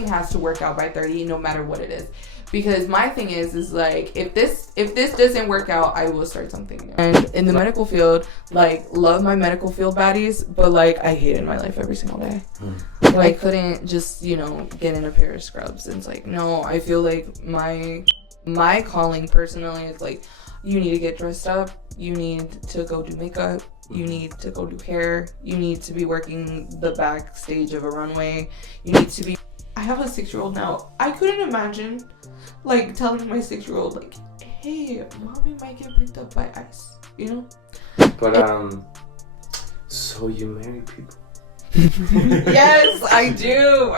something has to work out by 30, no matter what it is. Because my thing is like, if this doesn't work out, I will start something new. And in the medical field, like, love my medical field baddies, but like, I hated my life every single day. Like, I couldn't just, get in a pair of scrubs. And it's like, no, I feel like my calling personally is like, you need to get dressed up, you need to go do makeup, you need to go do hair, you need to be working the backstage of a runway, you need to be... I have a 6-year-old now. I couldn't imagine, like, telling my 6-year-old, like, hey, mommy might get picked up by ICE, But, so you marry people? Yes, I do.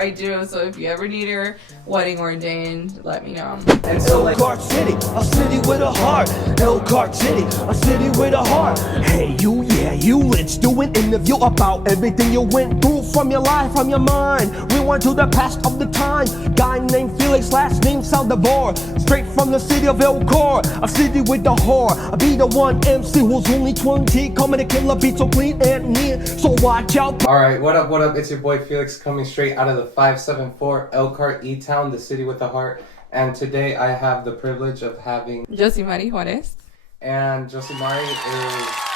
So if you ever need your wedding ordained, let me know. And Elkhart City, a city with a heart. Elkhart City, a city with a heart. Hey, you, let's do an interview about everything you went through from your life, from your mind. Rewind to the past of the time. Guy named Felix, last name Saldivar. Straight from the city of Elkhart, a city with the heart. I be the one MC who's only 20, coming to kill a beat so clean and near. So watch out. Alright, what up? It's your boy Felix coming straight out of the 574 Elkhart E-Town, the city with the heart. And today I have the privilege of having Jossimary Juarez. And Jossimary is...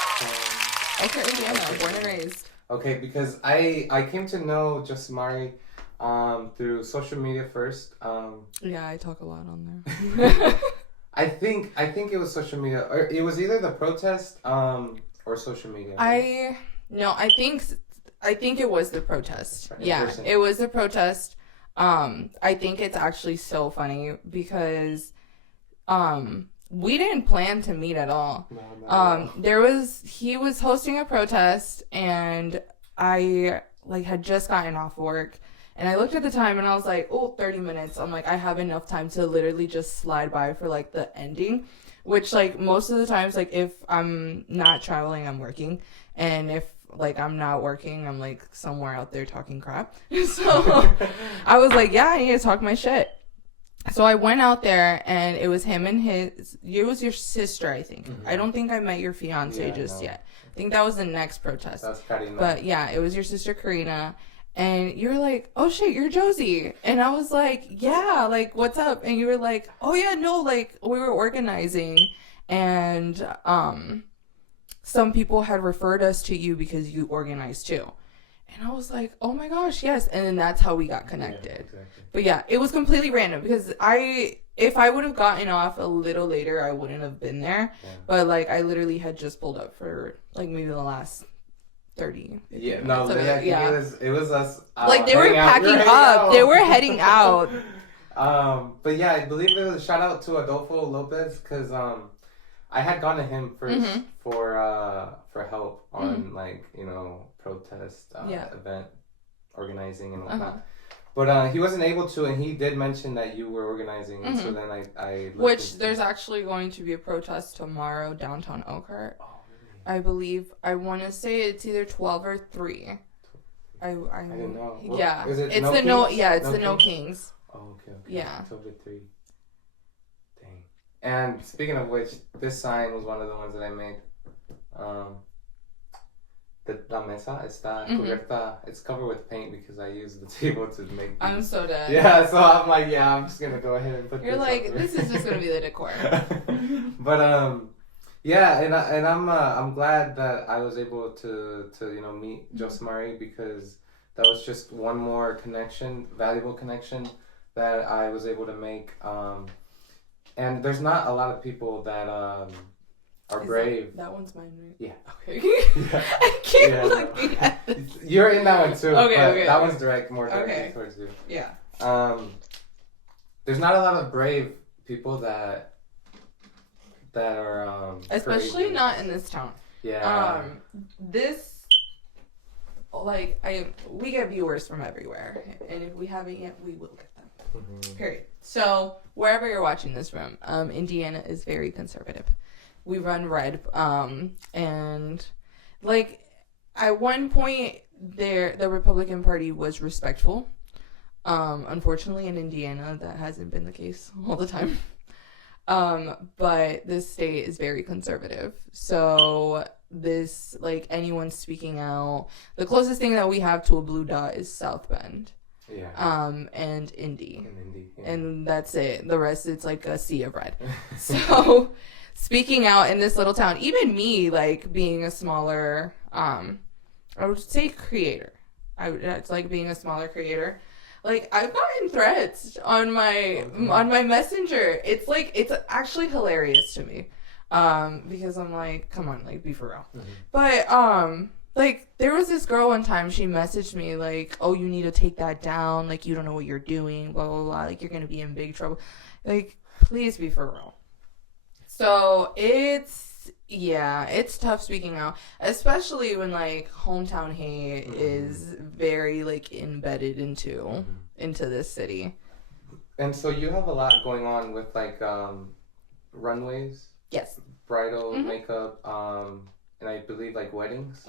Okay, Indiana, born and raised. Okay, because I came to know Jossimary through social media first. Yeah, I talk a lot on there. I think it was social media, or it was either the protest or social media. I think it was the protest. Yeah, it was the protest. I think it's actually so funny because we didn't plan to meet at all. No. He was hosting a protest, and I had just gotten off work, and I looked at the time and I was like, 30 minutes. I'm like, I have enough time to literally just slide by for the ending, which most of the times, if I'm not traveling, I'm working, and if I'm not working, I'm somewhere out there talking crap. So I was like, yeah, I need to talk my shit. So I went out there, and it was him and it was your sister, I think. Mm-hmm. I don't think I met your fiance yet. I think that was the next protest. That's Karina. But yeah, it was your sister Karina. And you were like, oh shit, you're Josie. And I was like, yeah, what's up? And you were like, oh yeah, no, we were organizing, and some people had referred us to you because you organized too. And I was like, oh my gosh, yes. And then that's how we got connected. Yeah, exactly. But yeah, it was completely random because if I would have gotten off a little later, I wouldn't have been there. Yeah. But I literally had just pulled up for maybe the last 30. Yeah, no, it was us. They were packing up. They were heading out. But yeah, I believe it was a shout out to Adolfo Lopez because I had gone to him first for help on protest event organizing and whatnot. But he wasn't able to, and he did mention that you were organizing. And so then I which there's actually going to be a protest tomorrow downtown Elkhart. Oh, really? I believe, I want to say it's either 12 or 3. I didn't know. Yeah, is it it's No the Kings? No. Yeah, it's the No Kings. Oh, okay. Yeah. 12 to 3. Dang. And speaking of which, this sign was one of the ones that I made. La mesa está cubierta. It's covered with paint because I used the table to make these. I'm so dead. Yeah, so I'm like, I'm just gonna go ahead and put You're this this is just gonna be the decor. But yeah, and I'm glad that I was able to meet Jossimary because that was just one more connection, valuable connection that I was able to make. And there's not a lot of people that are brave. That one's mine, right? Yeah. Okay. Yeah. I keep looking at this. You're in that one too. Okay. That one's more directed towards you. Yeah. There's not a lot of brave people that are especially crazy. not in this town. Yeah. This we get viewers from everywhere, and if we haven't yet, we will get them. Mm-hmm. Period. So wherever you're watching this from, Indiana is very conservative. We run red, and at one point the Republican Party was respectful. Unfortunately, in Indiana, that hasn't been the case all the time. But this state is very conservative. So anyone speaking out, the closest thing that we have to a blue dot is South Bend. and indie. Yeah. And that's it. The rest, it's like a sea of red. So speaking out in this little town, even me, like being a smaller, I would say creator. It's like being a smaller creator. Like I've gotten threats on my messenger. It's like, it's actually hilarious to me. Because I'm like, come on, like be for real. But, like, there was this girl one time, she messaged me, like, oh, you need to take that down, like, you don't know what you're doing, blah, blah, blah, like, you're gonna be in big trouble. Like, please be for real. So, it's tough speaking out, especially when, like, hometown hate is very, like, embedded into this city. And so you have a lot going on with, like, runways? Yes. Bridal makeup, and I believe like weddings.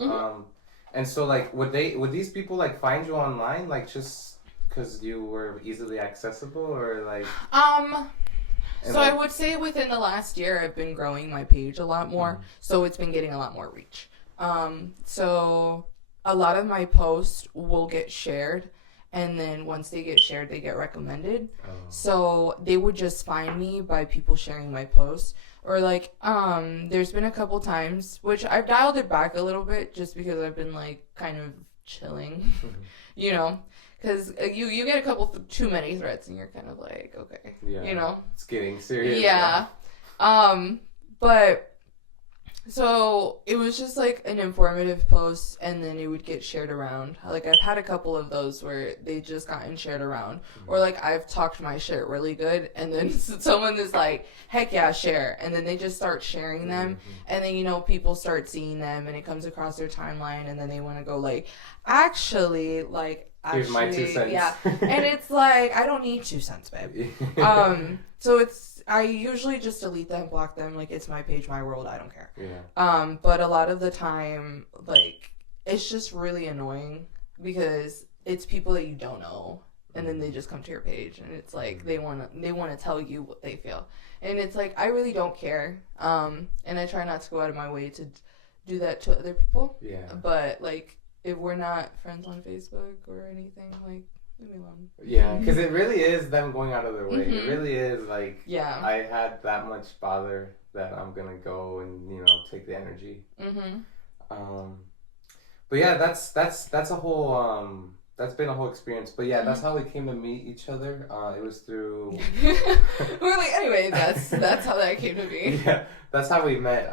And so like would these people like find you online like just because you were easily accessible or like so like, I would say within the last year I've been growing my page a lot more, so it's been getting a lot more reach. So a lot of my posts will get shared, and then once they get shared they get recommended. So they would just find me by people sharing my posts. Or like, there's been a couple times, which I've dialed it back a little bit just because I've been like kind of chilling, you know, because you get a couple too many threats and you're kind of like, okay, you know, it's getting serious. Yeah. But so it was just like an informative post and then it would get shared around. Like I've had a couple of those where they just gotten shared around, or like I've talked my shit really good and then someone is like, heck yeah, share, and then they just start sharing them, and then, you know, people start seeing them and it comes across their timeline and then they want to go like, actually, here's my 2 cents. Yeah. And it's like, I don't need 2 cents, babe. So I usually just delete them, block them. Like, it's my page, my world. I don't care. Yeah. But a lot of the time, like, it's just really annoying because it's people that you don't know, and then they just come to your page, and it's like they want to tell you what they feel, and it's like I really don't care. And I try not to go out of my way to do that to other people. Yeah. But like, if we're not friends on Facebook or anything, like, leave me alone. Yeah, because it really is them going out of their way. It really is like, yeah, I had that much bother that I'm gonna go and, you know, take the energy. But yeah, that's a whole that's been a whole experience. But yeah, that's how we came to meet each other. It was through. We're like, anyway, that's how that came to be. Yeah, that's how we met.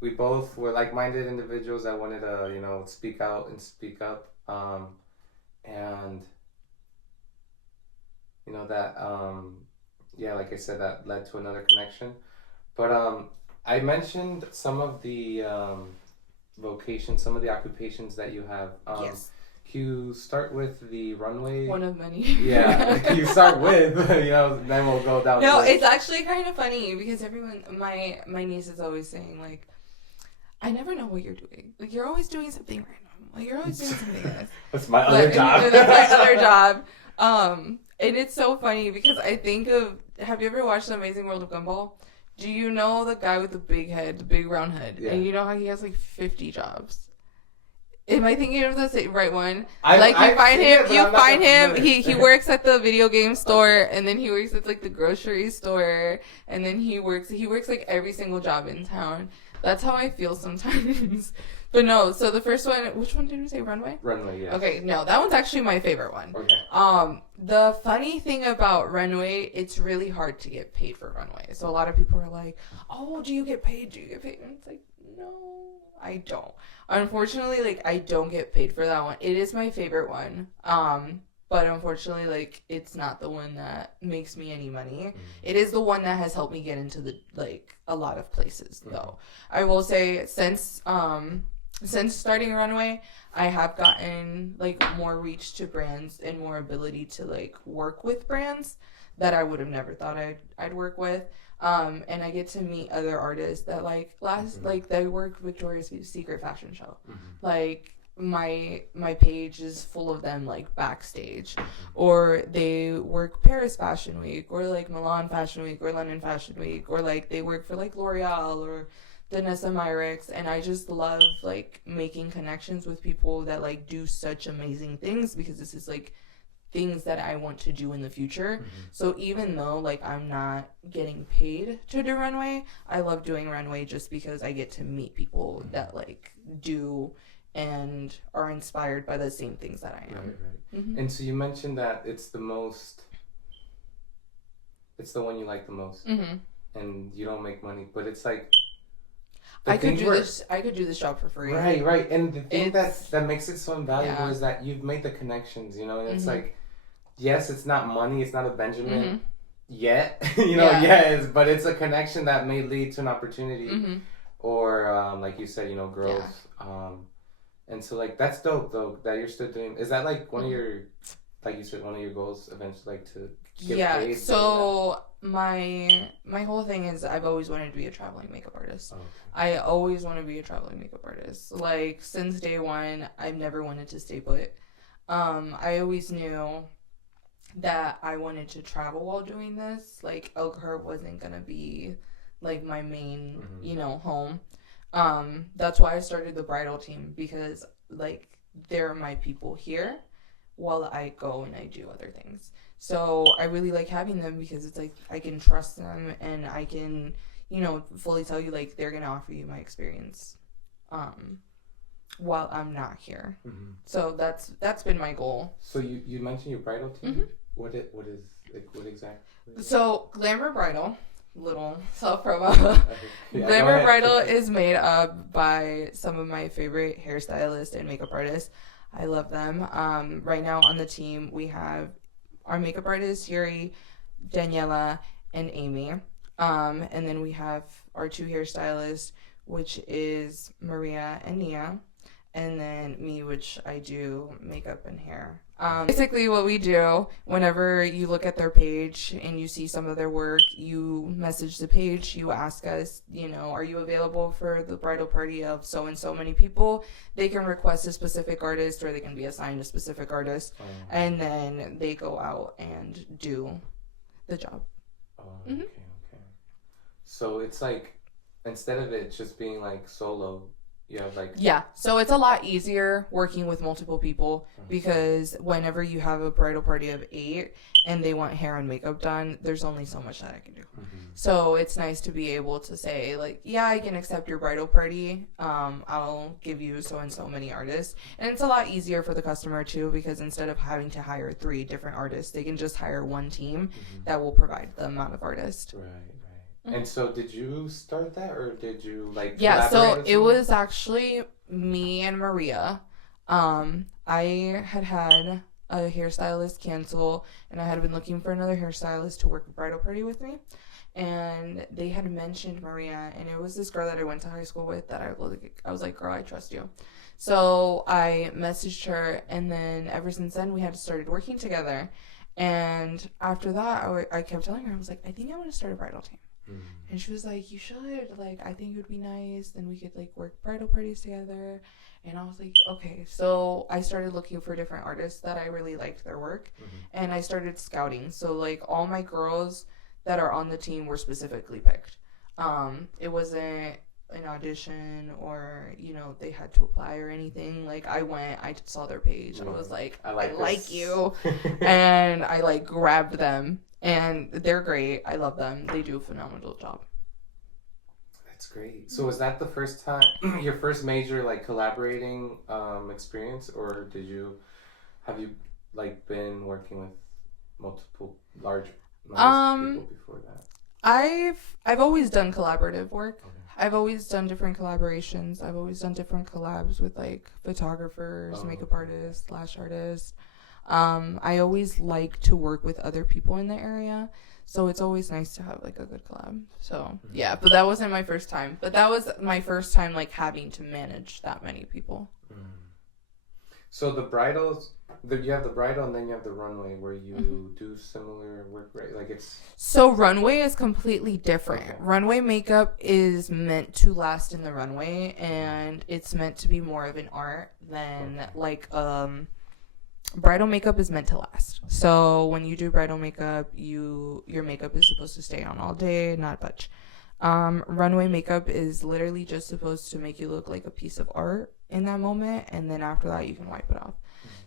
We both were like-minded individuals that wanted to, you know, speak out and speak up. And you know that yeah, like I said, that led to another connection. But I mentioned some of the vocations, some of the occupations that you have. Yes. Can you start with the runway? One of many. Yeah. Can you start with, you know, then we'll go down. No, it's actually kind of funny because everyone, my niece is always saying like, I never know what you're doing. Like, you're always doing something random. Like, you're always doing something else. That's my other job. That's my other job. And it's so funny because I think of, have you ever watched The Amazing World of Gumball? Do you know the guy with the big head, the big round head? Yeah. And you know how he has like 50 jobs? Am I thinking of the right one? You find him, he works at the video game store, and then he works at like the grocery store, and then he works like every single job in town. That's how I feel sometimes. But no, so the first one, which one did we say? Runway? Runway, yeah. Okay, no, that one's actually my favorite one. Okay. The funny thing about runway, it's really hard to get paid for runway. So a lot of people are like, oh, do you get paid? Do you get paid? And it's like, no, I don't. Unfortunately, like, I don't get paid for that one. It is my favorite one. But unfortunately, like, it's not the one that makes me any money. It is the one that has helped me get into the, like, a lot of places, though. I will say, since starting Runway, I have gotten, like, more reach to brands and more ability to, like, work with brands that I would have never thought I'd work with. And I get to meet other artists that, like, like, they worked Victoria's Secret fashion show. Like, my page is full of them, like, backstage, or they work Paris Fashion Week, or like Milan Fashion Week, or London Fashion Week, or like they work for like L'Oreal or Danessa Myricks. And I just love, like, making connections with people that, like, do such amazing things, because this is, like, things that I want to do in the future. So even though like I'm not getting paid to do runway, I love doing runway just because I get to meet people that like do and are inspired by the same things that I am. Right. And so you mentioned that it's the one you like the most, and you don't make money, but it's like I could do this job for free. Right. And the thing that makes it so invaluable is that you've made the connections, you know, and it's like, yes, it's not money, it's not a Benjamin yet, you know, but it's a connection that may lead to an opportunity or, like you said, you know, growth. And so, like, that's dope, though, that you're still doing. Is that, like, one of your, like you said, one of your goals eventually, like, to get paid? So my whole thing is I've always wanted to be a traveling makeup artist. Okay. I always want to be a traveling makeup artist. Like, since day one, I've never wanted to stay put. I always knew that I wanted to travel while doing this. Like, Elkhart wasn't going to be, like, my main, you know, home. That's why I started the bridal team, because like they're my people here while I go and I do other things. So I really like having them because it's like I can trust them and I can, you know, fully tell you like they're gonna offer you my experience while I'm not here. So that's been my goal. So you mentioned your bridal team. What exactly? So Glamour Bridal. Little self-promo. Glamour Bridal is made up by some of my favorite hairstylists and makeup artists. I love them. Right now on the team, we have our makeup artists, Yuri, Daniela, and Amy. And then we have our 2 hairstylists, which is Maria and Nia. And then me, which I do makeup and hair. Basically what we do, whenever you look at their page and you see some of their work, you message the page, you ask us, you know, are you available for the bridal party of so and so many people? They can request a specific artist or they can be assigned a specific artist, and then they go out and do the job. Okay. So it's like, instead of it just being like solo, you have like... Yeah, so it's a lot easier working with multiple people because whenever you have a bridal party of 8 and they want hair and makeup done, there's only so much that I can do. So it's nice to be able to say like, yeah, I can accept your bridal party. I'll give you so and so many artists. And it's a lot easier for the customer too, because instead of having to hire 3 different artists, they can just hire one team that will provide the amount of artists. Right. And so did you start that or did you like... Yeah, so it was actually me and Maria. I had a hairstylist cancel and I had been looking for another hairstylist to work a bridal party with me. And they had mentioned Maria, and it was this girl that I went to high school with that I was like, girl, I trust you. So I messaged her, and then ever since then we had started working together. And after that, I kept telling her, I was like, I think I want to start a bridal team. And she was like, you should, like, I think it would be nice, then we could like work bridal parties together. And I was like, okay. So I started looking for different artists that I really liked their work, and I started scouting. So like all my girls that are on the team were specifically picked. It wasn't an audition or, you know, they had to apply or anything. Like I saw their page, I was like, I like you. And I like grabbed them. And they're great. I love them. They do a phenomenal job. That's great. So was that the first time, your first major like collaborating experience, or have you like been working with multiple large people before that? I've always done collaborative work. Okay. I've always done different collaborations. I've always done different collabs with like photographers, makeup artists, lash artists. I always like to work with other people in the area, so it's always nice to have like a good collab. So yeah, but that wasn't my first time. But that was my first time like having to manage that many people. So the bridals, you have the bridal and then you have the runway where you do similar work, right? Like it's... So runway is completely different. Okay. Runway makeup is meant to last in the runway, and it's meant to be more of an art than like bridal makeup is meant to last. So when you do bridal makeup, your makeup is supposed to stay on all day, not budge. Runway makeup is literally just supposed to make you look like a piece of art in that moment, and then after that you can wipe it off.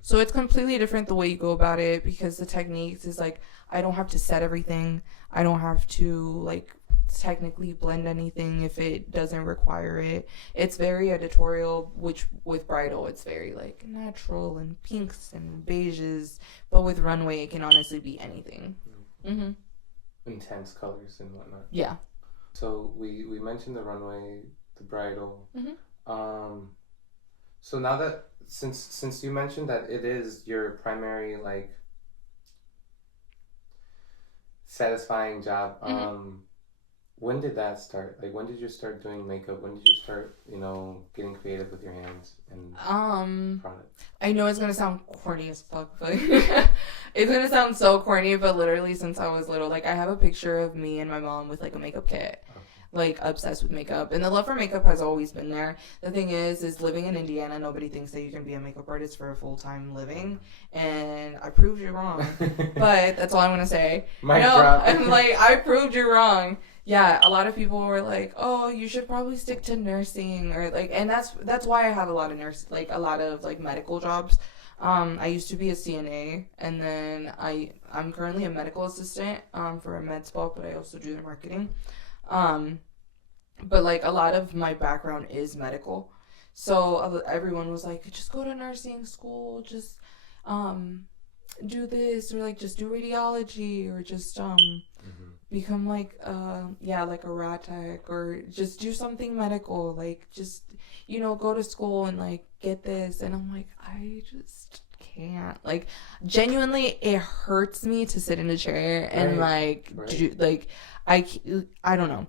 So it's completely different the way you go about it, because the techniques is like, I don't have to set everything. I don't have to like technically blend anything if it doesn't require it. It's very editorial, which with bridal it's very like natural and pinks and beiges, but with runway it can honestly be anything. Mm-hmm. Intense colors and whatnot. Yeah. So we mentioned the runway, the bridal. Mm-hmm. So now that since you mentioned that it is your primary like satisfying job, when did that start? Like, when did you start doing makeup? When did you start, getting creative with your hands and product? I know it's gonna sound corny as fuck, but it's gonna sound so corny, but literally since I was little, like I have a picture of me and my mom with like a makeup kit. Like obsessed with makeup, and the love for makeup has always been there. The thing is living in Indiana, nobody thinks that you can be a makeup artist for a full-time living, and I proved you wrong. But that's all I'm gonna say. I'm like, I proved you wrong. Yeah, a lot of people were like, oh, you should probably stick to nursing, or like, and that's why I have a lot of medical jobs. I used to be a CNA, and then I'm currently a medical assistant for a med spa, but I also do the marketing. But like a lot of my background is medical, so everyone was like, just go to nursing school, just do this, or like just do radiology, or just become like like a rat tech, or just do something medical, like just go to school and like get this. And I'm like, I just can't, like, genuinely it hurts me to sit in a chair and do like I don't know.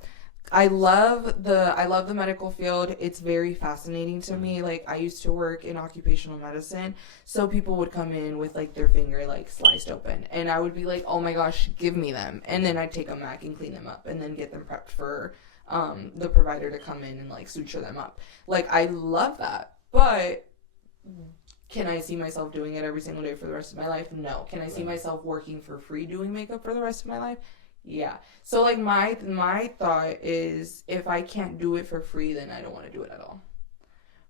I love the medical field. It's very fascinating to me. Like, I used to work in occupational medicine, so people would come in with like their finger like sliced open, and I would be like, oh my gosh, give me them. And then I'd take a Mac and clean them up, and then get them prepped for the provider to come in and like suture them up. Like, I love that, but can I see myself doing it every single day for the rest of my life? No. Can I see myself working for free doing makeup for the rest of my life? Yeah. So like my thought is, if I can't do it for free, then I don't want to do it at all.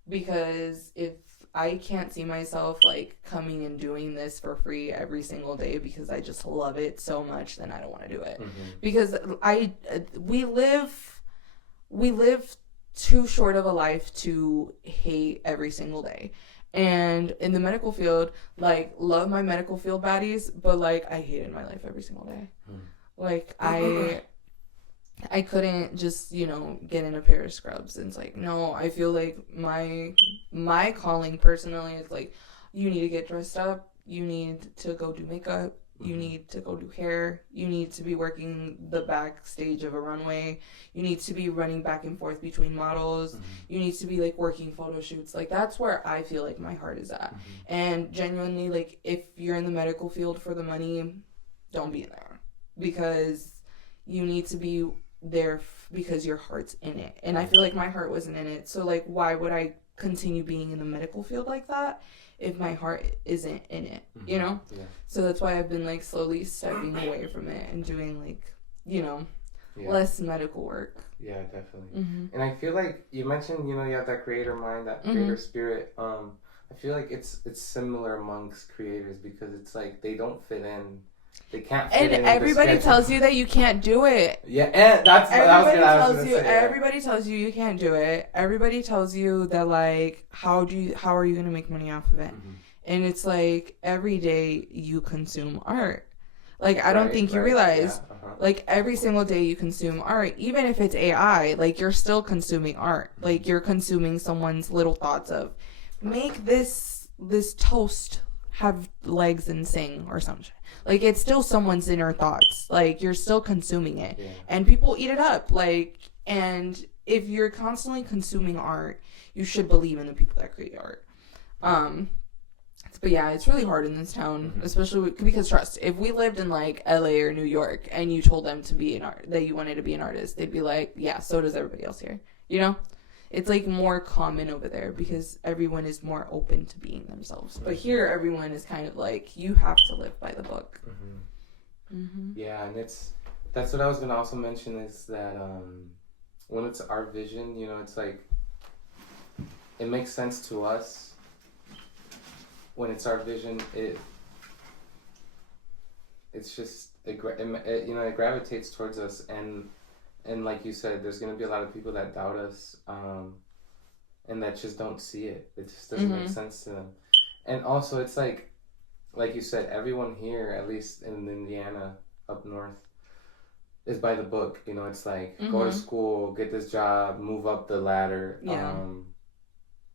Because if I can't see myself like coming and doing this for free every single day because I just love it so much, then I don't want to do it. Because we live too short of a life to hate every single day. And in the medical field, like, love my medical field baddies, but like I hated my life every single day. Like, I couldn't just, get in a pair of scrubs. And it's like, no, I feel like my calling personally is like, you need to get dressed up. You need to go do makeup. You need to go do hair. You need to be working the backstage of a runway. You need to be running back and forth between models. You need to be like working photo shoots. Like, that's where I feel like my heart is at. And genuinely, like, if you're in the medical field for the money, don't be in there. Because you need to be there because your heart's in it. And I feel like my heart wasn't in it. So like, why would I continue being in the medical field like that if my heart isn't in it, Yeah. So that's why I've been like slowly stepping away from it and doing like, less medical work. Yeah, definitely. And I feel like you mentioned, you have that creator mind, that creator spirit. I feel like it's similar amongst creators, because it's like they don't fit in. They can't fit in. And everybody tells you that you can't do it. Yeah, and that's what I was gonna say. Everybody tells you you can't do it. Everybody tells you that, like, how are you gonna make money off of it? And it's like, every day you consume art. Like, I don't think you realize, like, every single day you consume art, even if it's AI, like, you're still consuming art. Like, you're consuming someone's little thoughts of, make this toast have legs and sing or something. Like, it's still someone's inner thoughts. Like, you're still consuming it. And people eat it up. Like, and if you're constantly consuming art, you should believe in the people that create art. But yeah, it's really hard in this town, especially because, trust, if we lived in like LA or New York and you told them to be that you wanted to be an artist, they'd be like, yeah, so does everybody else here. It's like more common over there because everyone is more open to being themselves. But here, everyone is kind of like, you have to live by the book. Yeah, and that's what I was gonna also mention, is that when it's our vision, it's like, it makes sense to us when it's our vision, it's just it gravitates towards us, and like you said, there's gonna be a lot of people that doubt us, and that just don't see it. It just doesn't make sense to them. And also, it's like you said, everyone here, at least in Indiana, up north, is by the book. You know, it's like go to school, get this job, move up the ladder. Yeah.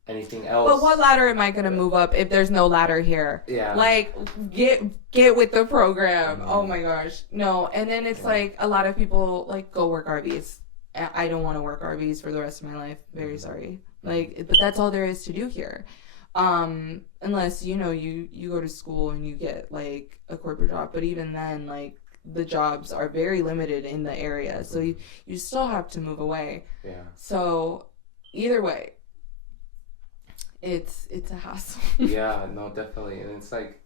Anything else? But what ladder am I gonna move up if there's no ladder here? Yeah. Like, get with the program. Oh my gosh, no. And then it's like a lot of people like go work RVs. I don't want to work RVs for the rest of my life. Very sorry. Like, but that's all there is to do here. Unless you go to school and you get like a corporate job. But even then, like, the jobs are very limited in the area, so you still have to move away. Yeah. So either way, it's a hassle. Yeah, no, definitely. And it's like,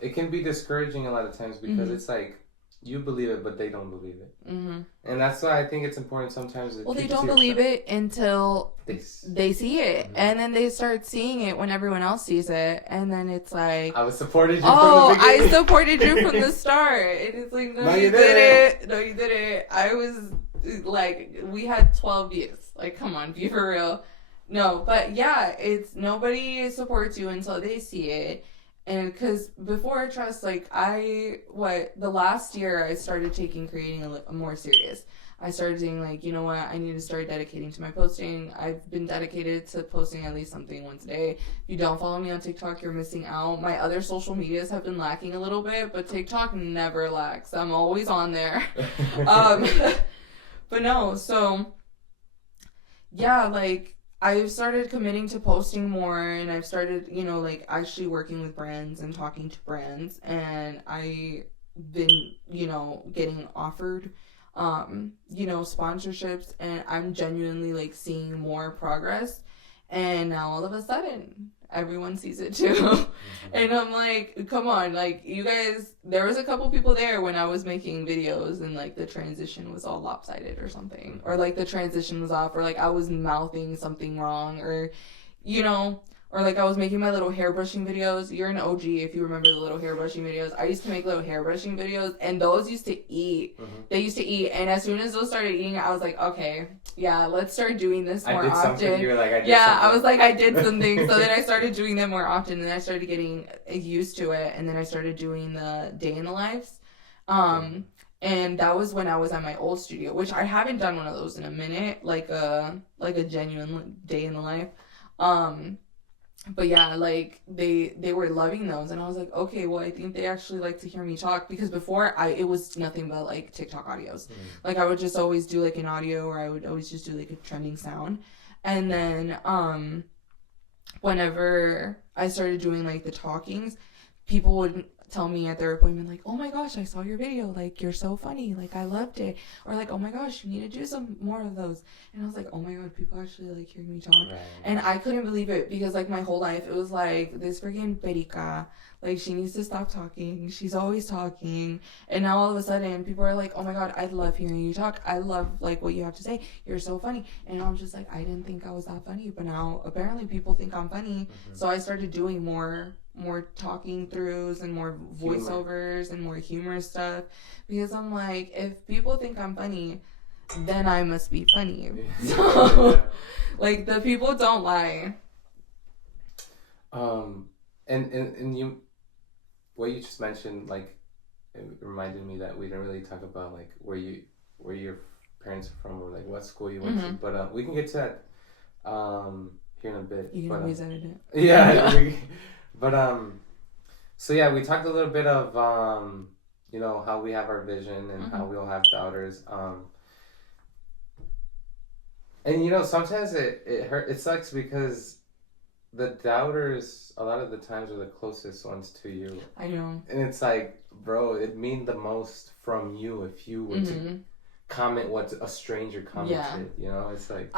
it can be discouraging a lot of times because it's like, you believe it, but they don't believe it. And that's why I think it's important sometimes to they don't believe it until they see it. And then they start seeing it when everyone else sees it. And then it's like, I was supported you from the beginning. I supported you from the start. And it's like, no, you didn't. No, you didn't. I was like, we had 12 views. Like, come on, be for real. No, but yeah, it's nobody supports you until they see it. And because before Trust, like the last year I started taking creating a more serious. I started saying like, you know what, I need to start dedicating to my posting. I've been dedicated to posting at least something once a day. If you don't follow me on TikTok, you're missing out. My other social medias have been lacking a little bit, but TikTok never lacks. I'm always on there. But no, so yeah, like, I've started committing to posting more, and I've started, like, actually working with brands and talking to brands, and I've been, getting offered, sponsorships, and I'm genuinely, like, seeing more progress, and now all of a sudden, everyone sees it too. And I'm like, come on, like, you guys, there was a couple people there when I was making videos and like the transition was all lopsided or something, or like the transition was off, or like I was mouthing something wrong, or or like I was making my little hairbrushing videos. You're an OG if you remember the little hairbrushing videos. I used to make little hairbrushing videos, and those used to eat. They used to eat, and as soon as those started eating, I was like, okay, yeah, let's start doing this more often. You were like, I was like, I did something. So then I started doing them more often, and I started getting used to it, and then I started doing the day in the lives. And that was when I was at my old studio, which I haven't done one of those in a minute, like a genuine day in the life. But yeah, like they were loving those, and I was like, okay, well, I think they actually like to hear me talk, because before it was nothing but like TikTok audios. Like I would just always do like an audio, or I would always just do like a trending sound. And then whenever I started doing like the talkings, people would tell me at their appointment, like, oh my gosh, I saw your video, like, you're so funny, like, I loved it, or like, oh my gosh, you need to do some more of those. And I was like, oh my god, people actually like hearing me talk. And I couldn't believe it, because like my whole life it was like, this freaking perica, like, she needs to stop talking, she's always talking. And now all of a sudden people are like, oh my god, I love hearing you talk, I love like what you have to say, you're so funny. And I'm just like, I didn't think I was that funny, but now apparently people think I'm funny. So I started doing more talking throughs and more voiceovers and more humor stuff, because I'm like, if people think I'm funny, then I must be funny. So like, the people don't lie. And you, what you just mentioned, like, it reminded me that we didn't really talk about like where your parents are from, or like what school you went to, but we can get to that here in a bit. You can always edit it. Yeah. But so yeah, we talked a little bit of how we have our vision and how we all have doubters. And sometimes it hurt. It sucks because the doubters a lot of the times are the closest ones to you. I know. And it's like, bro, it'd mean the most from you if you were to comment what a stranger commented. Yeah. It's like,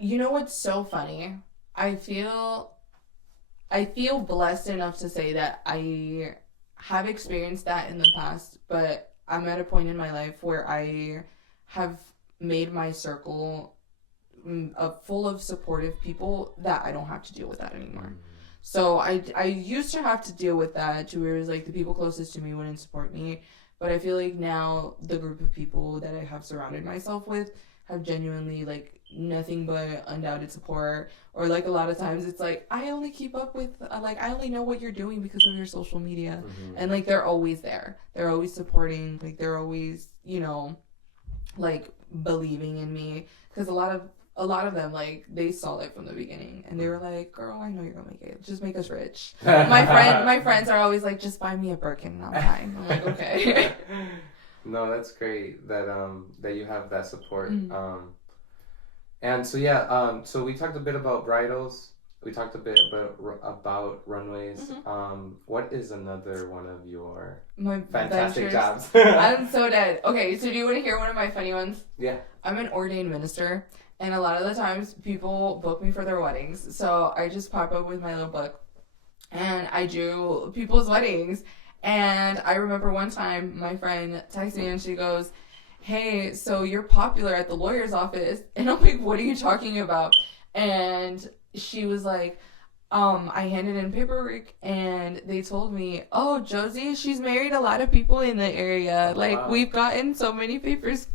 you know what's so funny? I feel blessed enough to say that I have experienced that in the past, but I'm at a point in my life where I have made my circle full of supportive people that I don't have to deal with that anymore. So I used to have to deal with that, to where it was like the people closest to me wouldn't support me. But I feel like now the group of people that I have surrounded myself with have genuinely like nothing but undoubted support. Or like a lot of times it's like, I only keep up with, like, I only know what you're doing because of your social media. And like they're always there. They're always supporting. Like they're always, you know, like believing in me. Because a lot of them, like, they saw it from the beginning, and they were like, girl, I know you're gonna make it, just make us rich. My friends are always like, just buy me a Birkin and I'm fine. I'm like, okay. No, that's great that that you have that support. And so yeah, so we talked a bit about bridals, we talked a bit about runways. What is another one of your fantastic jobs? I'm so dead. Okay, so do you want to hear one of my funny ones? Yeah. I'm an ordained minister. And a lot of the times people book me for their weddings. So I just pop up with my little book and I do people's weddings. And I remember one time my friend texted me and she goes, hey, so you're popular at the lawyer's office. And I'm like, what are you talking about? And she was like, I handed in paperwork and they told me, oh, Josie, she's married a lot of people in the area. Like, wow. We've gotten so many papers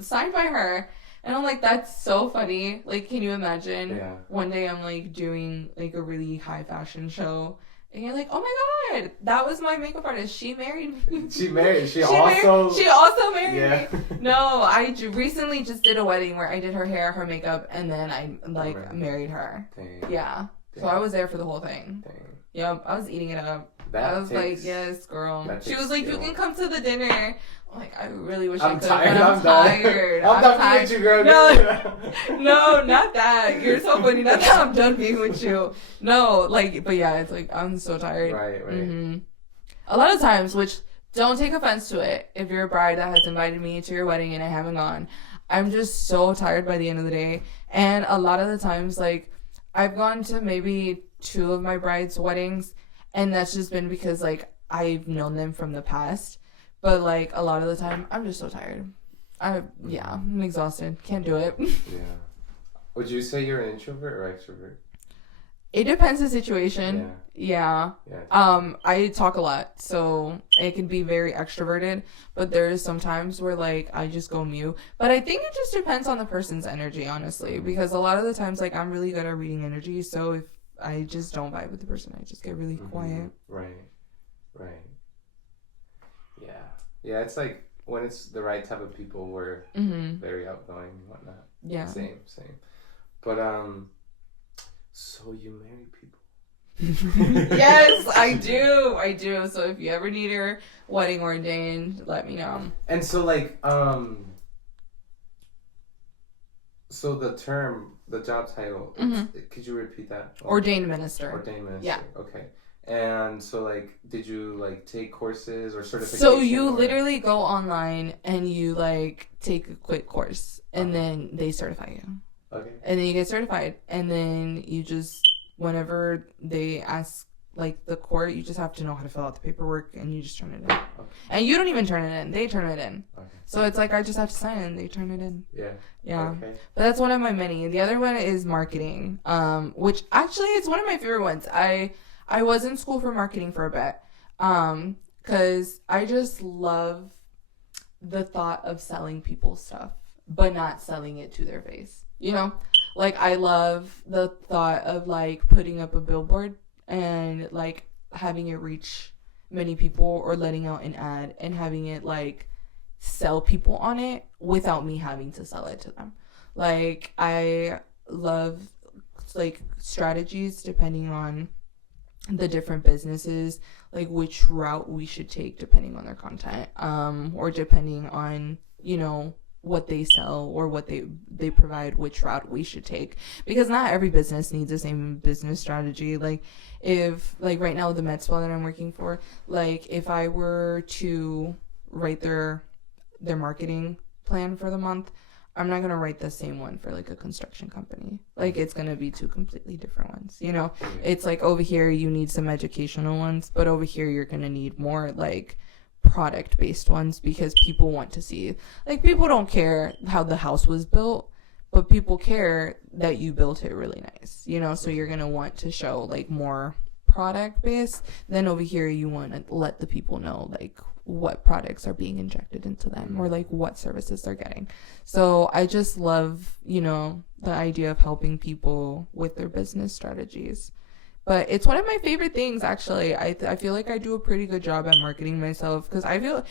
signed by her. And I'm like, that's so funny. Like, can you imagine? Yeah. One day I'm like doing like a really high fashion show, and you're like, oh my god, that was my makeup artist. She married me. She also married yeah. me. No, I recently just did a wedding where I did her hair, her makeup, and then I like married her. Dang. Yeah. Dang. So I was there for the whole thing. Dang. Yep, I was eating it up. I was like, yes, girl. She was like, you can come to the dinner. I'm like, I really wish I could. I'm tired. I'm done being with you, girl. No, not that. You're so funny. Not that I'm done being with you. No, like, but yeah, it's like, I'm so tired. Right. A lot of times, which, don't take offense to it, if you're a bride that has invited me to your wedding and I haven't gone, I'm just so tired by the end of the day. And a lot of the times, like, I've gone to maybe 2 of my bride's weddings, and that's just been because, like, I've known them from the past. But, like, a lot of the time, I'm just so tired. I'm exhausted. Can't do it. Yeah. Would you say you're an introvert or extrovert? It depends the situation. Yeah. I talk a lot, so it can be very extroverted. But there's some times where, like, I just go mute. But I think it just depends on the person's energy, honestly. Because a lot of the times, like, I'm really good at reading energy. So if I just don't vibe with the person, I just get really quiet. Right. Yeah, it's like when it's the right type of people, we're very outgoing and whatnot. Yeah. Same. But, so you marry people? Yes, I do. So if you ever need your wedding ordained, let me know. And so, like, so the job title, could you repeat that? Ordained minister. Yeah. Okay. And so, like, did you, like, take courses or certifications? So you literally go online and you, like, take a quick course, and then they certify you. Okay. And then you get certified, and then you just, whenever they ask, like, the court, you just have to know how to fill out the paperwork, and you just turn it in. Okay. And you don't even turn it in. They turn it in. Okay. So it's like, I just have to sign it, and they turn it in. Yeah. Okay. But that's one of my many. The other one is marketing, which actually is one of my favorite ones. I was in school for marketing for a bit, because I just love the thought of selling people stuff, but not selling it to their face, you know? Like, I love the thought of, like, putting up a billboard and, like, having it reach many people, or letting out an ad and having it, like, sell people on it without me having to sell it to them. Like, I love, like, strategies depending on the different businesses, like which route we should take depending on their content, or depending on, you know, what they sell or what they provide, which route we should take, because not every business needs the same business strategy. Like, if, like, right now the med spa that I'm working for, like, if I were to write their marketing plan for the month, I'm not going to write the same one for, like, a construction company. Like, it's going to be 2 completely different ones, you know? It's like, over here you need some educational ones, but over here you're going to need more, like, product-based ones, because people want to see, like, people don't care how the house was built, but people care that you built it really nice, you know? So you're going to want to show, like, more product based, then over here you want to let the people know like what products are being injected into them or like what services they're getting. So I just love, you know, the idea of helping people with their business strategies. But it's one of my favorite things, actually. I feel like I do a pretty good job at marketing myself because I feel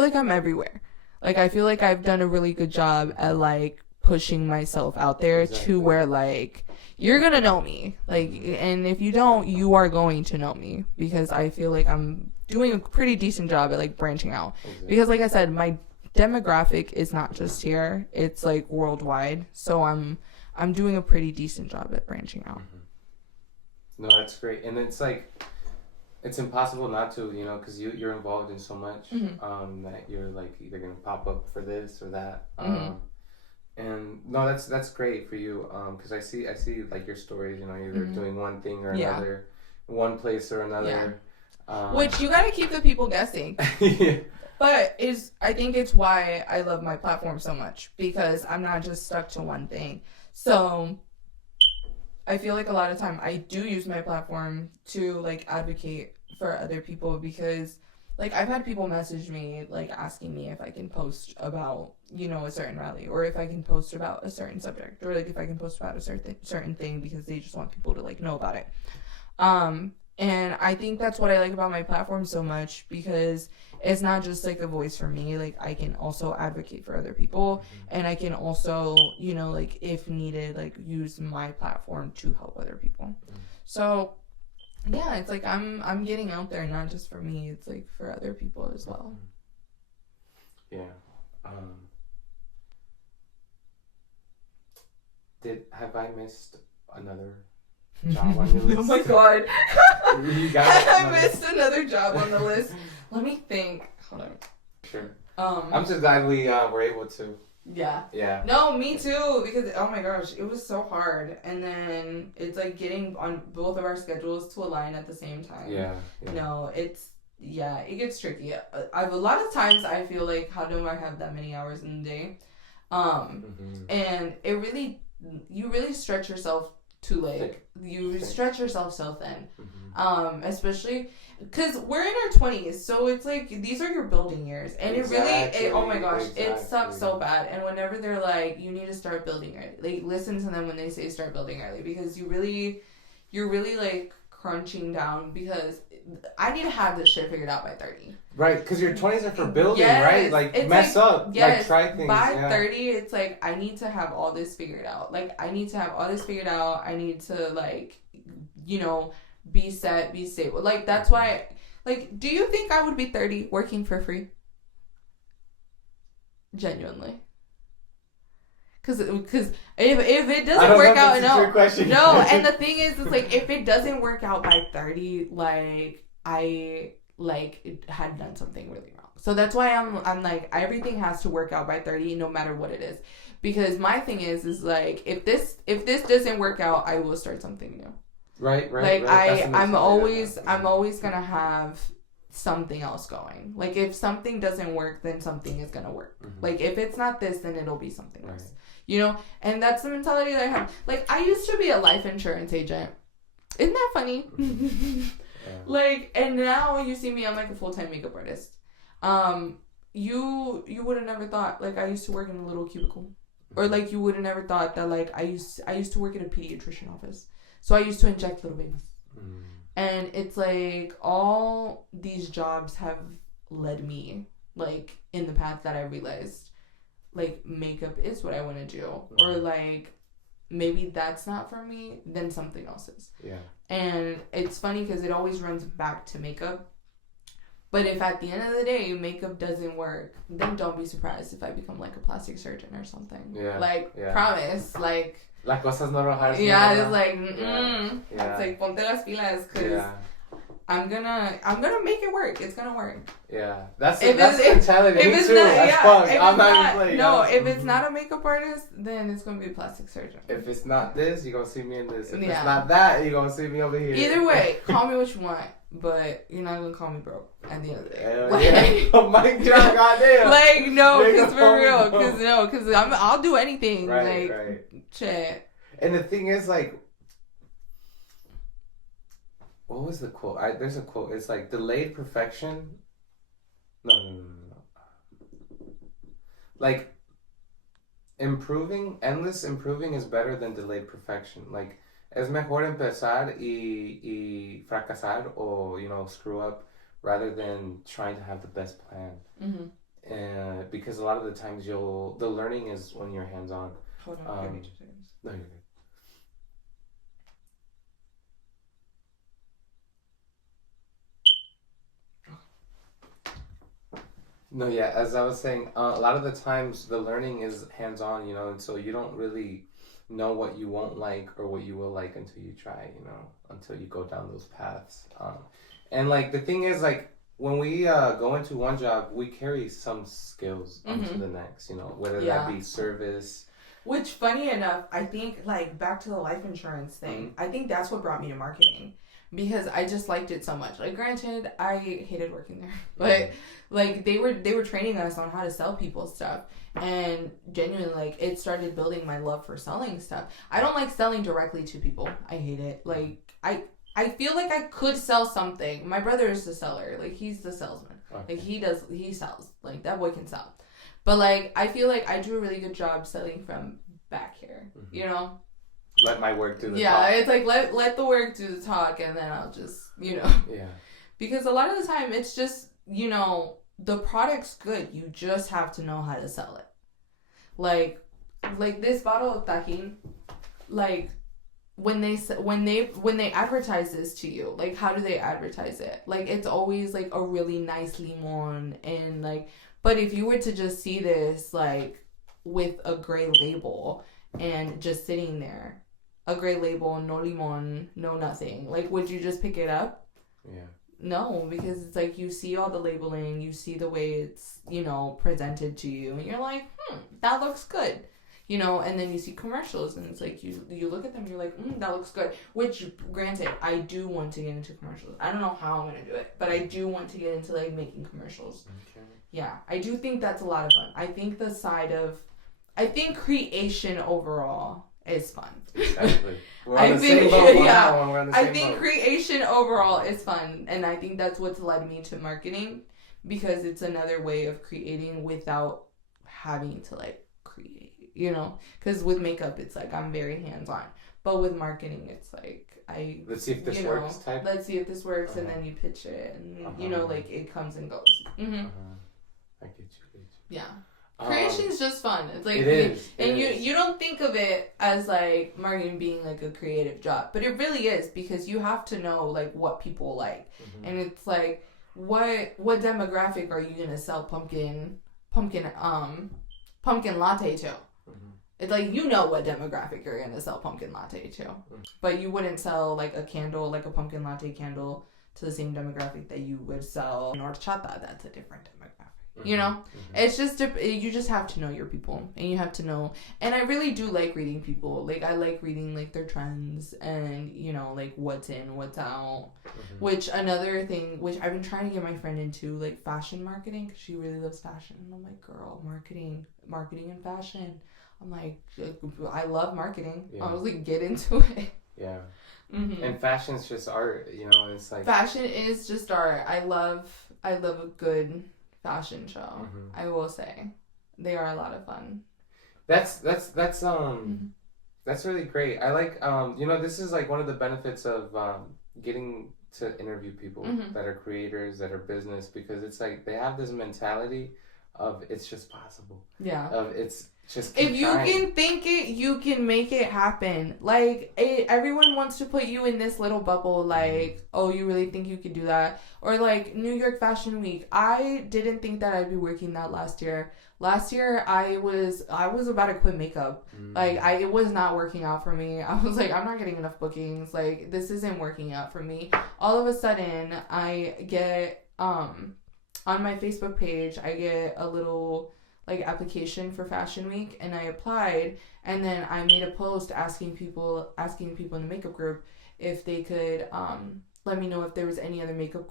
like I'm everywhere. Like, I feel like I've done a really good job at, like, pushing myself out there to where, like, you're going to know me. Like, and if you don't, you are going to know me because I feel like I'm doing a pretty decent job at, like, branching out. Because, like I said, my demographic is not just here. It's, like, worldwide. So I'm doing a pretty decent job at branching out. No, that's great. And it's like, it's impossible not to, you know, because you're involved in so much that you're like either going to pop up for this or that. And no, that's great for you because I see like your stories, you know, you're doing one thing or another, one place or another. Which you got to keep the people guessing. Yeah. But I think it's why I love my platform so much because I'm not just stuck to one thing. So I feel like a lot of time I do use my platform to like advocate for other people because like I've had people message me like asking me if I can post about, you know, a certain rally or if I can post about a certain subject or like if I can post about a certain thing because they just want people to like know about it. And I think that's what I like about my platform so much because it's not just like a voice for me. Like I can also advocate for other people and I can also, you know, like if needed, like use my platform to help other people. So yeah, it's like I'm getting out there, not just for me. It's like for other people as well. Yeah. Have I missed another job on your list? Oh my god. You got it. I missed another job on the list. Let me think. Hold on. Sure. I'm just glad we were able to. Yeah. Yeah. No, me too. Because oh my gosh, it was so hard, and then it's like getting on both of our schedules to align at the same time. Yeah. No, it gets tricky. A lot of times I feel like, how do I have that many hours in the day? And you really stretch yourself to like you stretch yourself so thin, especially because we're in our 20s, so it's like these are your building years, and oh my gosh, it sucks so bad. And whenever they're like, you need to start building early, like listen to them when they say start building early because you're really like crunching down because I need to have this shit figured out by 30. Right, because your 20s are for building, right? Like, mess like, up, like, try things. By 30, it's like, I need to have all this figured out. Like, I need to have all this figured out. I need to, like, you know, be set, be stable. Like, that's why, like, do you think I would be 30 working for free? Genuinely. Because if it doesn't work out, no, and the thing is, it's like, if it doesn't work out by 30, like, I had done something really wrong. So that's why I'm like, everything has to work out by 30 no matter what it is. Because my thing is like, if this doesn't work out, I will start something new. Right. Like I'm always gonna have something else going. Like if something doesn't work, then something is gonna work. Like if it's not this, then it'll be something else. You know? And that's the mentality that I have. Like I used to be a life insurance agent. Isn't that funny? Like, and now you see me, I'm like a full-time makeup artist. You would have never thought, like, I used to work in a little cubicle. Or, like, you would have never thought that, like, I used to work in a pediatrician office. So I used to inject little babies. And it's like, all these jobs have led me, like, in the path that I realized, like, makeup is what I want to do. Or, like, maybe that's not for me, then something else is. Yeah. And it's funny because it always runs back to makeup. But if at the end of the day makeup doesn't work, then don't be surprised if I become like a plastic surgeon or something. Yeah. Like, promise. Like, las cosas no rojas. Yeah, it's like, It's like, ponte las pilas because I'm gonna make it work. It's gonna work. Yeah, that's the mentality. Me too. I'm not even playing. No, if it's not a makeup artist, then it's gonna be a plastic surgeon. If it's not this, you're gonna see me in this. If it's not that, you're gonna see me over here. Either way, call me what you want, but you're not gonna call me broke at the end of the day. Like, oh my god, goddamn. Like no, because for real, because I'll do anything. Right. Shit. And the thing is, like, what was the quote? There's a quote. It's like delayed perfection. No. Like endless improving is better than delayed perfection. Like es mejor empezar y fracasar o screw up rather than trying to have the best plan. Mm-hmm. Because a lot of the times the learning is when you're hands on. Hold on, give me 2 seconds. No, you're good. No, yeah, as I was saying, a lot of the times the learning is hands-on, and so you don't really know what you won't like or what you will like until you try, until you go down those paths. And like the thing is, like when we go into one job, we carry some skills onto the next, whether that be service. Which, funny enough, I think, like, back to the life insurance thing, I think that's what brought me to marketing. Because I just liked it so much. Like, granted, I hated working there, but like they were training us on how to sell people stuff, and genuinely, like, it started building my love for selling stuff. I don't like selling directly to people. I hate it. Like, I feel like I could sell something. My brother is the seller. Like, he's the salesman. Okay. Like, he sells. Like, that boy can sell. But like, I feel like I do a really good job selling from back here. Let my work do the talk. Yeah, it's like let the work do the talk, and then I'll just, Yeah. Because a lot of the time, it's just, the product's good. You just have to know how to sell it. Like this bottle of tajin, like, when they advertise this to you, like, how do they advertise it? Like, it's always, like, a really nice limon, and, like, but if you were to just see this, like, with a gray label and just sitting there, a gray label, no limon, no nothing, like, would you just pick it up? Yeah. No, because it's like you see all the labeling, you see the way it's, presented to you, and you're like, that looks good. And then you see commercials, and it's like you look at them, you're like, that looks good. Which, granted, I do want to get into commercials. I don't know how I'm gonna do it, but I do want to get into, like, making commercials. Okay. Yeah, I do think that's a lot of fun. I think creation overall is fun. Exactly. We're on the same boat. Yeah. We're on the same I think boat. Creation overall is fun, and I think that's what's led me to marketing, because it's another way of creating without having to, like, create. Because with makeup, it's like I'm very hands-on. But with marketing, it's like let's see if this works type. Let's see if this works, and then you pitch it, and like it comes and goes. Mm-hmm. I get you. Yeah, creation's just fun. It's like it is, and you don't think of it as like marketing being like a creative job, but it really is, because you have to know like what people like, and it's like what demographic are you gonna sell pumpkin latte to? It's like, what demographic you're going to sell pumpkin latte to. But you wouldn't sell, like, a candle, like a pumpkin latte candle, to the same demographic that you would sell an horchata. That's a different demographic. It's just, you just have to know your people. And you have to know. And I really do like reading people. Like, I like reading, like, their trends and, like, what's in, what's out. Which, another thing, which I've been trying to get my friend into, like, fashion marketing, because she really loves fashion. And I'm like, girl, marketing and fashion. I'm like, I love marketing. Yeah. I was like, get into it. Yeah. And fashion's just art, it's like... Fashion is just art. I love a good fashion show. I will say. They are a lot of fun. That's really great. I like, this is like one of the benefits of getting to interview people that are creators, that are business, because it's like they have this mentality of it's just possible. Yeah. Of it's just if you can think it, you can make it happen. Like, everyone wants to put you in this little bubble, like, oh, you really think you could do that? Or like New York Fashion Week. I didn't think that I'd be working that last year. Last year, I was about to quit makeup. Like, it was not working out for me. I was like, I'm not getting enough bookings. Like, this isn't working out for me. All of a sudden, I get, on my Facebook page, I get a little, like, application for Fashion Week, and I applied, and then I made a post asking people in the makeup group if they could, let me know if there was any other makeup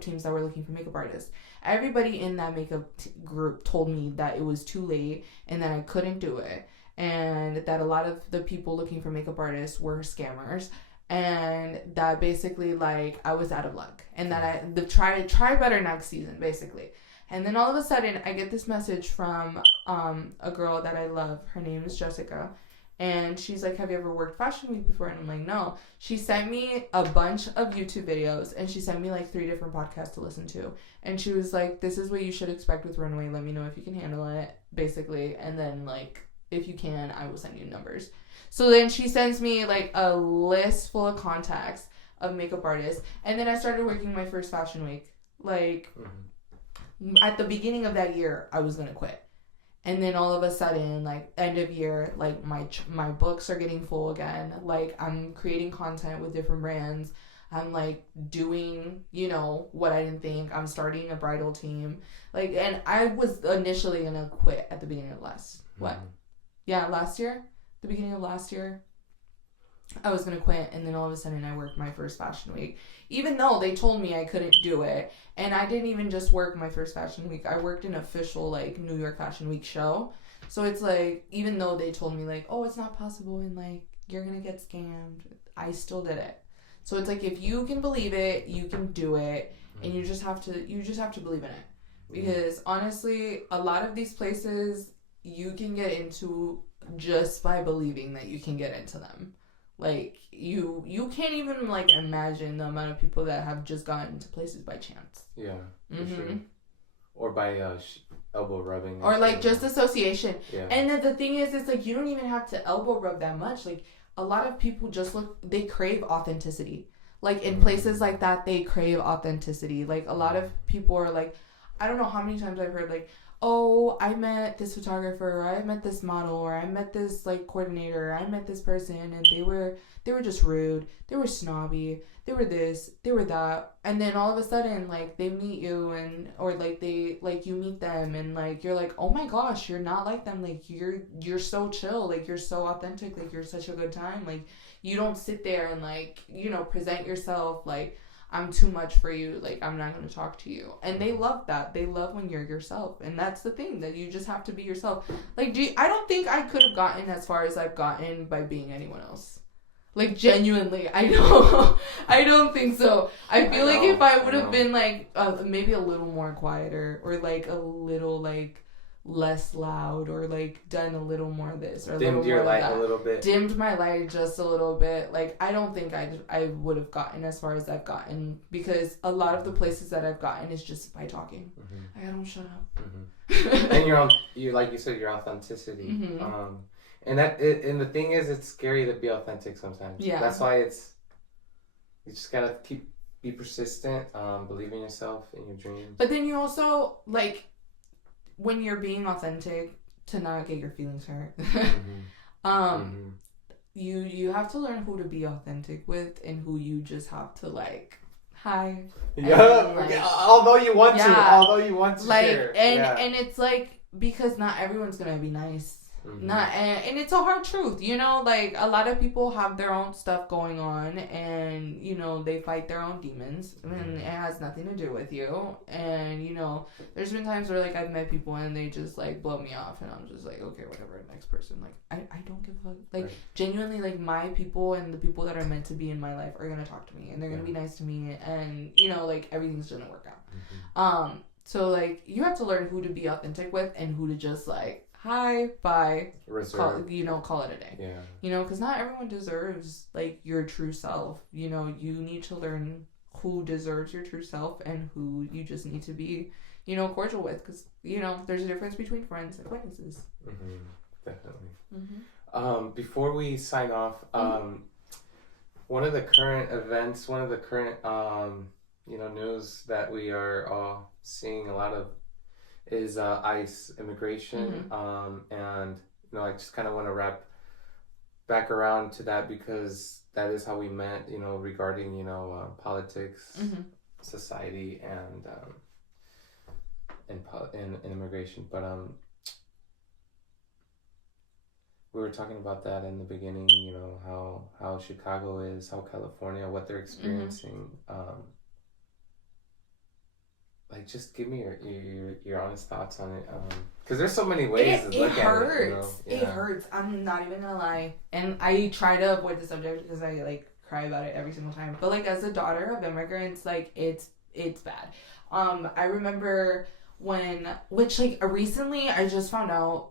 teams that were looking for makeup artists. Everybody in that makeup group told me that it was too late and that I couldn't do it, and that a lot of the people looking for makeup artists were scammers. and that basically like I was out of luck, and that I try better next season basically. And then all of a sudden I get this message from a girl that I love. Her name is Jessica. And she's like, have you ever worked Fashion Week before? And I'm like, no. She sent me a bunch of YouTube videos, and she sent me like 3 different podcasts to listen to. And she was like, this is what you should expect with Runway. Let me know if you can handle it, basically. And then like, if you can, I will send you numbers. So then she sends me like a list full of contacts of makeup artists. And then I started working my first Fashion Week. Like, at the beginning of that year, I was going to quit. And then all of a sudden, like, end of year, like, my books are getting full again. Like, I'm creating content with different brands. I'm, like, doing, you know, what I didn't think. I'm starting a bridal team. Like, and I was initially going to quit at the beginning of last year. The beginning of last year, I was going to quit. And then all of a sudden, I worked my first Fashion Week. Even though they told me I couldn't do it. And I didn't even just work my first Fashion Week. I worked an official, like, New York Fashion Week show. So it's like, even though they told me, like, oh, it's not possible and, like, you're going to get scammed, I still did it. So it's like, if you can believe it, you can do it. And you just have to believe in it. Because, honestly, a lot of these places you can get into just by believing that you can get into them. Like, you can't even, like, imagine the amount of people that have just gotten to places by chance. Yeah, for sure. Or by elbow rubbing. Or, like, just association. Yeah. And then the thing is, it's like, you don't even have to elbow rub that much. Like, a lot of people just they crave authenticity. Like, in places like that, they crave authenticity. Like, a lot of people are like, I don't know how many times I've heard, like, oh, I met this photographer, or I met this model, or I met this, like, coordinator, or I met this person, and they were just rude, they were snobby, they were this, they were that, and then all of a sudden, like, they meet you, or, like, you meet them, and, like, you're like, oh my gosh, you're not like them, like, you're so chill, like, you're so authentic, like, you're such a good time, like, you don't sit there and, like, you know, present yourself, like, I'm too much for you, like, I'm not going to talk to you. And they love that. They love when you're yourself. And that's the thing, that you just have to be yourself. Like, I don't think I could have gotten as far as I've gotten by being anyone else. Like, genuinely, I don't think so. I feel like if I would have been, like, maybe a little more quieter, or, like, a little, like, less loud, or, like, done a little more of this, or dimmed your light a little bit, dimmed my light just a little bit, like, I don't think I would have gotten as far as I've gotten, because a lot of the places that I've gotten is just by talking. Like, I don't shut up. And you like you said, your authenticity. And and the thing is, it's scary to be authentic sometimes. Yeah, that's why you just gotta be persistent, believe in yourself and your dreams. But then you also, like, when you're being authentic, to not get your feelings hurt, you have to learn who to be authentic with, and who you just have to, like, hi. Yeah, like, although you want to, like, share. And it's like, because not everyone's gonna be nice. And it's a hard truth, you know, like, a lot of people have their own stuff going on, and, you know, they fight their own demons, and it has nothing to do with you. And, you know, there's been times where, like, I've met people and they just, like, blow me off, and I'm just like, okay, whatever, next person. Like, I don't give a fuck. Like, genuinely, like, my people and the people that are meant to be in my life are gonna talk to me, and they're gonna be nice to me, and, you know, like, everything's gonna work out. So, like, you have to learn who to be authentic with, and who to just, like, hi, bye, call it a day. Yeah. You know, because not everyone deserves, like, your true self. You know, you need to learn who deserves your true self, and who you just need to be, you know, cordial with. Because, you know, there's a difference between friends and acquaintances. Definitely. Before we sign off, one of the current events, you know, news that we are all seeing a lot of is ICE immigration. And, you know, I just kind of want to wrap back around to that, because that is how we met, you know, regarding, you know, politics, society, and immigration. But we were talking about that in the beginning, you know, how Chicago is, how California, what they're experiencing. Like, just give me your honest thoughts on it, because there's so many ways to look at it. You know? It hurts. I'm not even gonna lie, and I try to avoid the subject because I, like, cry about it every single time. But like as a daughter of immigrants, like it's bad. I remember recently I just found out,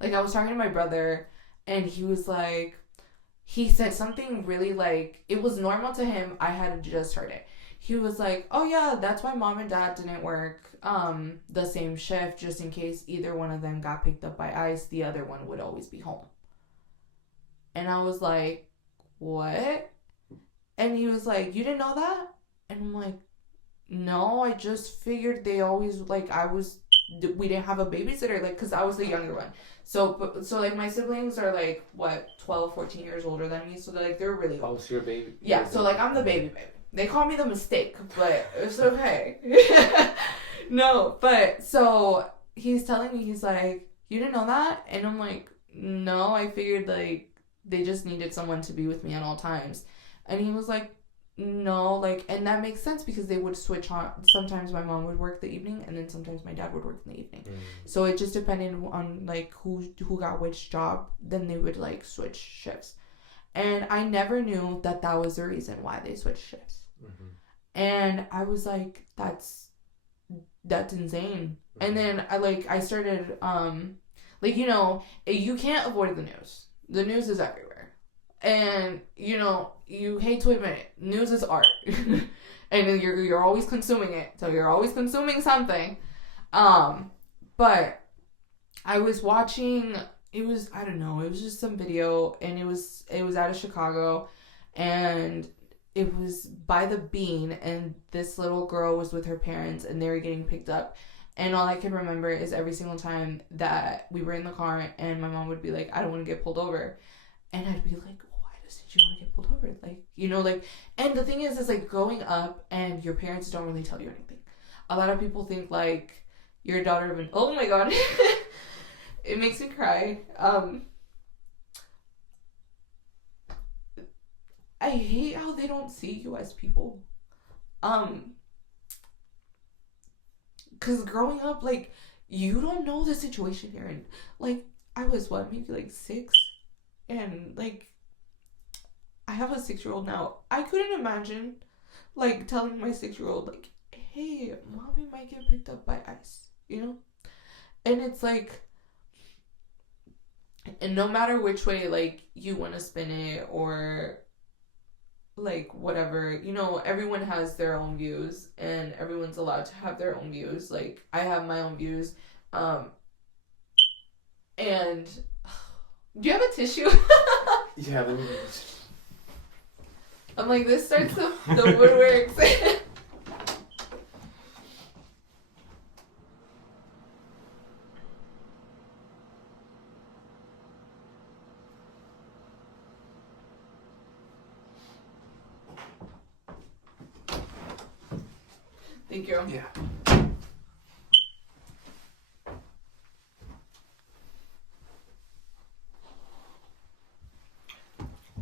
like I was talking to my brother and he said something really like, it was normal to him. I had just heard it. He was like, oh yeah, that's why mom and dad didn't work the same shift, just in case either one of them got picked up by ICE, the other one would always be home. And I was like, what? And he was like, you didn't know that? And I'm like, no, I just figured they always, like, we didn't have a babysitter, like, because I was the younger one. So like, my siblings are, like, 12, 14 years older than me, so they're really old. Oh, so you're a baby? Yeah, so, like, I'm the baby. They call me the mistake, but it's okay. No, but, so, he's telling me, he's like, you didn't know that? And I'm like, no, I figured, like, they just needed someone to be with me at all times. And he was like, no, like, and that makes sense because they would switch on. Sometimes my mom would work the evening, and then sometimes my dad would work in the evening. So it just depended on, like, who got which job. Then they would, like, switch shifts. And I never knew that was the reason why they switched shifts. And I was like, that's insane. And then I started, like, you know, you can't avoid the news. The news is everywhere. And, you know, you hate to admit it, news is art. And you're always consuming it. So you're always consuming something. But I was watching, it was just some video, and it was out of Chicago, and it was by the Bean, and this little girl was with her parents, and they were getting picked up. And all I can remember is every single time that we were in the car and my mom would be like, I don't want to get pulled over. And I'd be like, why doesn't she want to get pulled over? Like, you know, like, and the thing is like growing up and your parents don't really tell you anything. A lot of people think like you're a daughter of oh my God, it makes me cry. I hate how they don't see you as people. Because growing up, like, you don't know the situation you're in. Like, I was, maybe, like, 6? And, like, I have a 6-year-old now. I couldn't imagine, like, telling my 6-year-old, like, hey, mommy might get picked up by ICE, you know? And it's, like, and no matter which way, like, you want to spin it or like whatever, you know, everyone has their own views and everyone's allowed to have their own views. Like I have my own views. And do you have a tissue? Yeah, let me. I'm like, this starts the woodworks. Thank you. Yeah.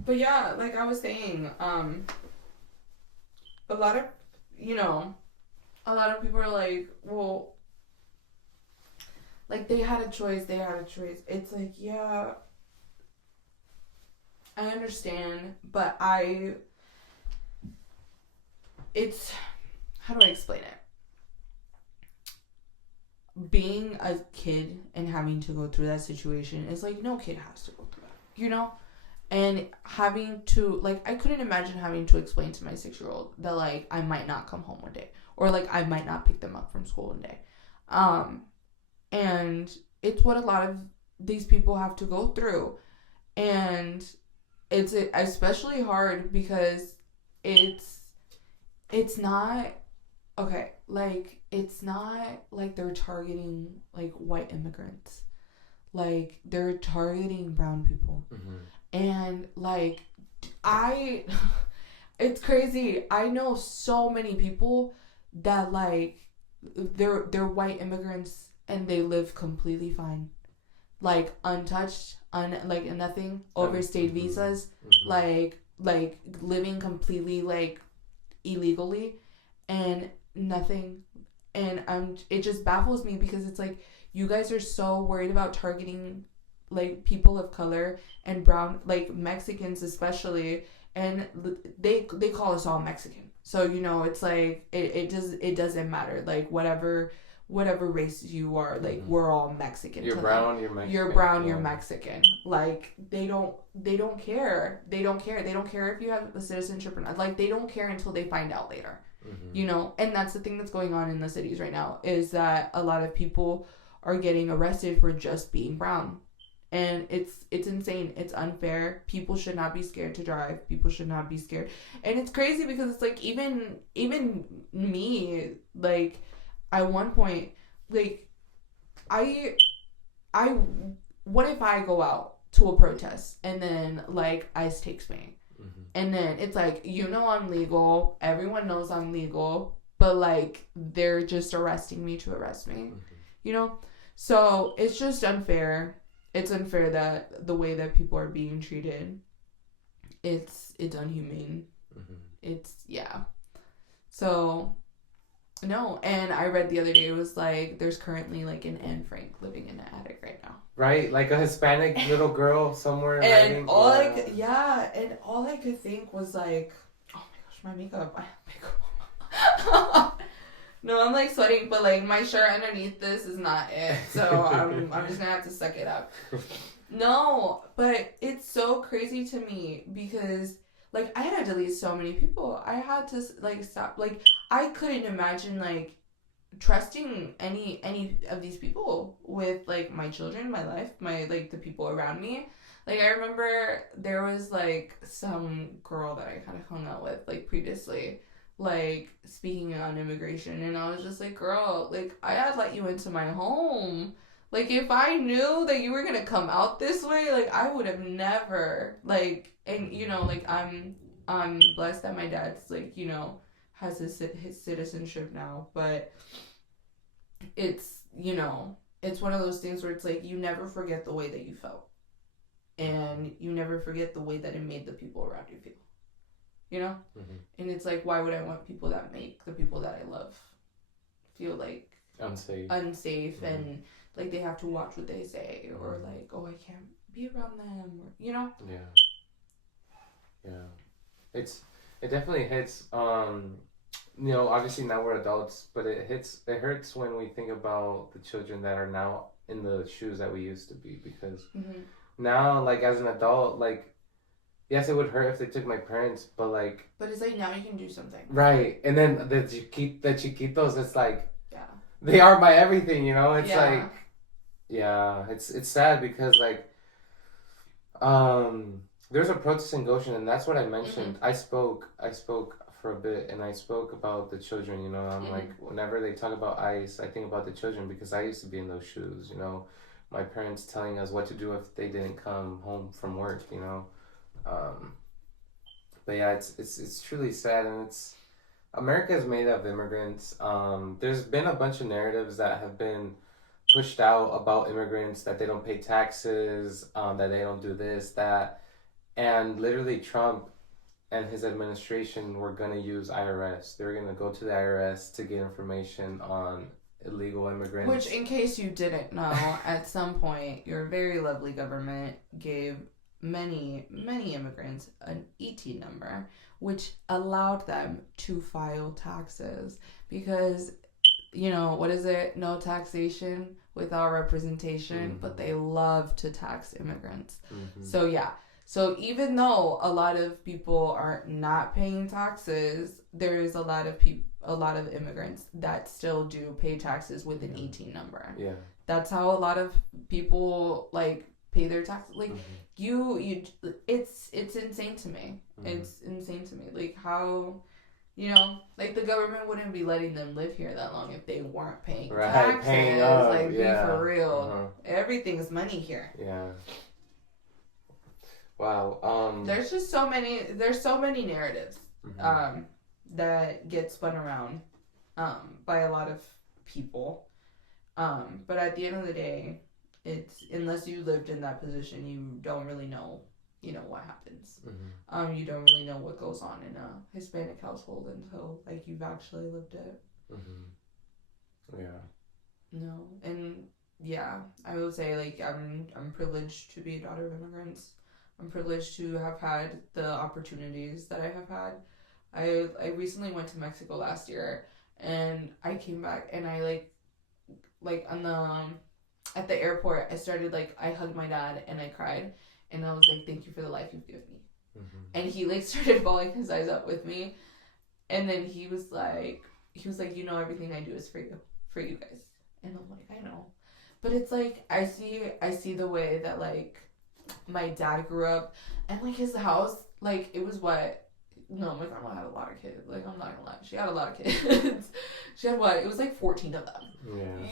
But yeah, like I was saying, a lot of people are like, well, like they had a choice. It's like, yeah, I understand, but how do I explain it? Being a kid and having to go through that situation is like, no kid has to go through that, you know? And having to, like, I couldn't imagine having to explain to my 6-year-old that, like, I might not come home one day. Or, like, I might not pick them up from school one day. And it's what a lot of these people have to go through. And it's especially hard because it's not, okay, like, it's not like they're targeting, like, white immigrants. Like, they're targeting brown people. Mm-hmm. And, like, it's crazy. I know so many people that, like, they're white immigrants and they live completely fine. Like, untouched, like, nothing, overstayed visas, mm-hmm. like, living completely, like, illegally and nothing. And it just baffles me because it's like, you guys are so worried about targeting like people of color and brown, like Mexicans especially, and they call us all Mexican. So you know, it's like it doesn't matter, like whatever race you are, like we're all Mexican. You're brown, you're Mexican. You're brown, you're Mexican. Like they don't care. They don't care if you have a citizenship or not. Like they don't care until they find out later. You know, and that's the thing that's going on in the cities right now, is that a lot of people are getting arrested for just being brown. And it's insane. It's unfair. People should not be scared to drive. People should not be scared. And it's crazy because it's like even me, like at one point, like I what if I go out to a protest and then like ICE takes me? And then it's like, you know, I'm legal. Everyone knows I'm legal. But like they're just arresting me to arrest me. You know? So it's just unfair. It's unfair that the way that people are being treated, it's unhumane. It's, yeah. So, no. And I read the other day, it was like, there's currently like an Anne Frank living in an attic right now. Right? Like a Hispanic little girl somewhere. And all I could think was like, oh my gosh, my makeup. No, I'm like sweating, but like my shirt underneath this is not it. So I'm just gonna have to suck it up. No, but it's so crazy to me because like I had to delete so many people. I had to like stop. Like I couldn't imagine like trusting any of these people with like my children, my life, my like the people around me. Like I remember there was like some girl that I kind of hung out with like previously, like speaking on immigration, and I was just like, girl, like I had let you into my home. Like if I knew that you were gonna come out this way, like I would have never like. And you know, like I'm blessed that my dad's like, you know, has his citizenship now, but it's, you know, it's one of those things where it's like you never forget the way that you felt, and you never forget the way that it made the people around you feel. You know? And it's like, why would I want people that make the people that I love feel like unsafe and like they have to watch what they say, or like, oh, I can't be around them, or, you know? Yeah. It definitely hits, you know, obviously now we're adults, but it hurts when we think about the children that are now in the shoes that we used to be, because now, like, as an adult, like, yes, it would hurt if they took my parents, but like. But it's like now you can do something. Right, and then that you keep those. It's like, they are my everything, you know. It's like, it's sad because like, there's a protest in Goshen, and that's what I mentioned. I spoke for a bit, and I spoke about the children. You know, I'm like, whenever they talk about ICE, I think about the children because I used to be in those shoes. You know, my parents telling us what to do if they didn't come home from work. You know. But yeah, it's truly sad, and America is made of immigrants. There's been a bunch of narratives that have been pushed out about immigrants, that they don't pay taxes, that they don't do this, that, and literally Trump and his administration were gonna use IRS. They were gonna go to the IRS to get information on illegal immigrants. Which, in case you didn't know, at some point, your very lovely government gave many immigrants an ET number, which allowed them to file taxes, because, you know, what is it? No taxation without representation, but they love to tax immigrants. So yeah. So even though a lot of people are not paying taxes, there is a lot of immigrants that still do pay taxes with an ET number. Yeah. That's how a lot of people like pay their taxes. Like it's insane to me. It's insane to me. Like how, you know, like the government wouldn't be letting them live here that long if they weren't paying taxes. Paying up, like be for real. Everything's money here. Yeah. Wow. There's just so many narratives that get spun around by a lot of people. But at the end of the day, it's, unless you lived in that position, you don't really know, you know, what happens. You don't really know what goes on in a Hispanic household until like you've actually lived it. Yeah. No, and yeah, I will say, like, I'm privileged to be a daughter of immigrants. I'm privileged to have had the opportunities that I have had. I recently went to Mexico last year, and I came back, and I like on the at the airport, I started, like, I hugged my dad and I cried, and I was like, thank you for the life you've given me. And he, like, started bawling his eyes up with me, and then he was like, you know, everything I do is for you guys. And I'm like, I know. But it's like, I see the way that, like, my dad grew up, and, like, his house, like, it was what? No, my grandma had a lot of kids. Like, I'm not gonna lie. She had a lot of kids. She had what? It was like 14 of them.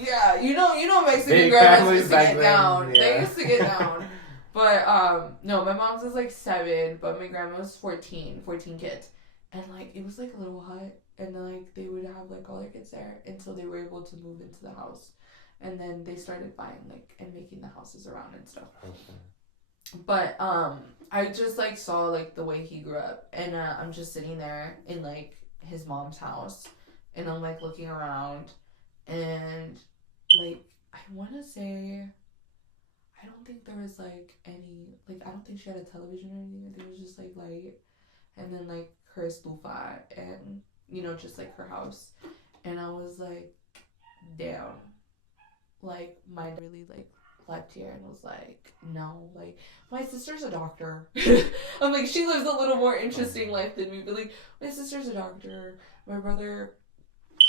Yeah. You know Mexican grandmas used to get down. Yeah. They used to get down. But, no, my mom's was like 7, but my grandma was 14 kids. And, like, it was like a little hut, and, like, they would have, like, all their kids there until they were able to move into the house. And then they started buying, like, and making the houses around and stuff. Okay. But I just, like, saw, like, the way he grew up, and I'm just sitting there in, like, his mom's house, and I'm, like, looking around, and, like, I want to say, I don't think there was, like, any, like, I don't think she had a television or anything. I think it was just, like, light, and then, like, her estufa, and, you know, just, like, her house. And I was like, damn, like, my really, like, left here and was like, no, like, my sister's a doctor. I'm like, she lives a little more interesting life than me, but, like, my sister's a doctor, my brother,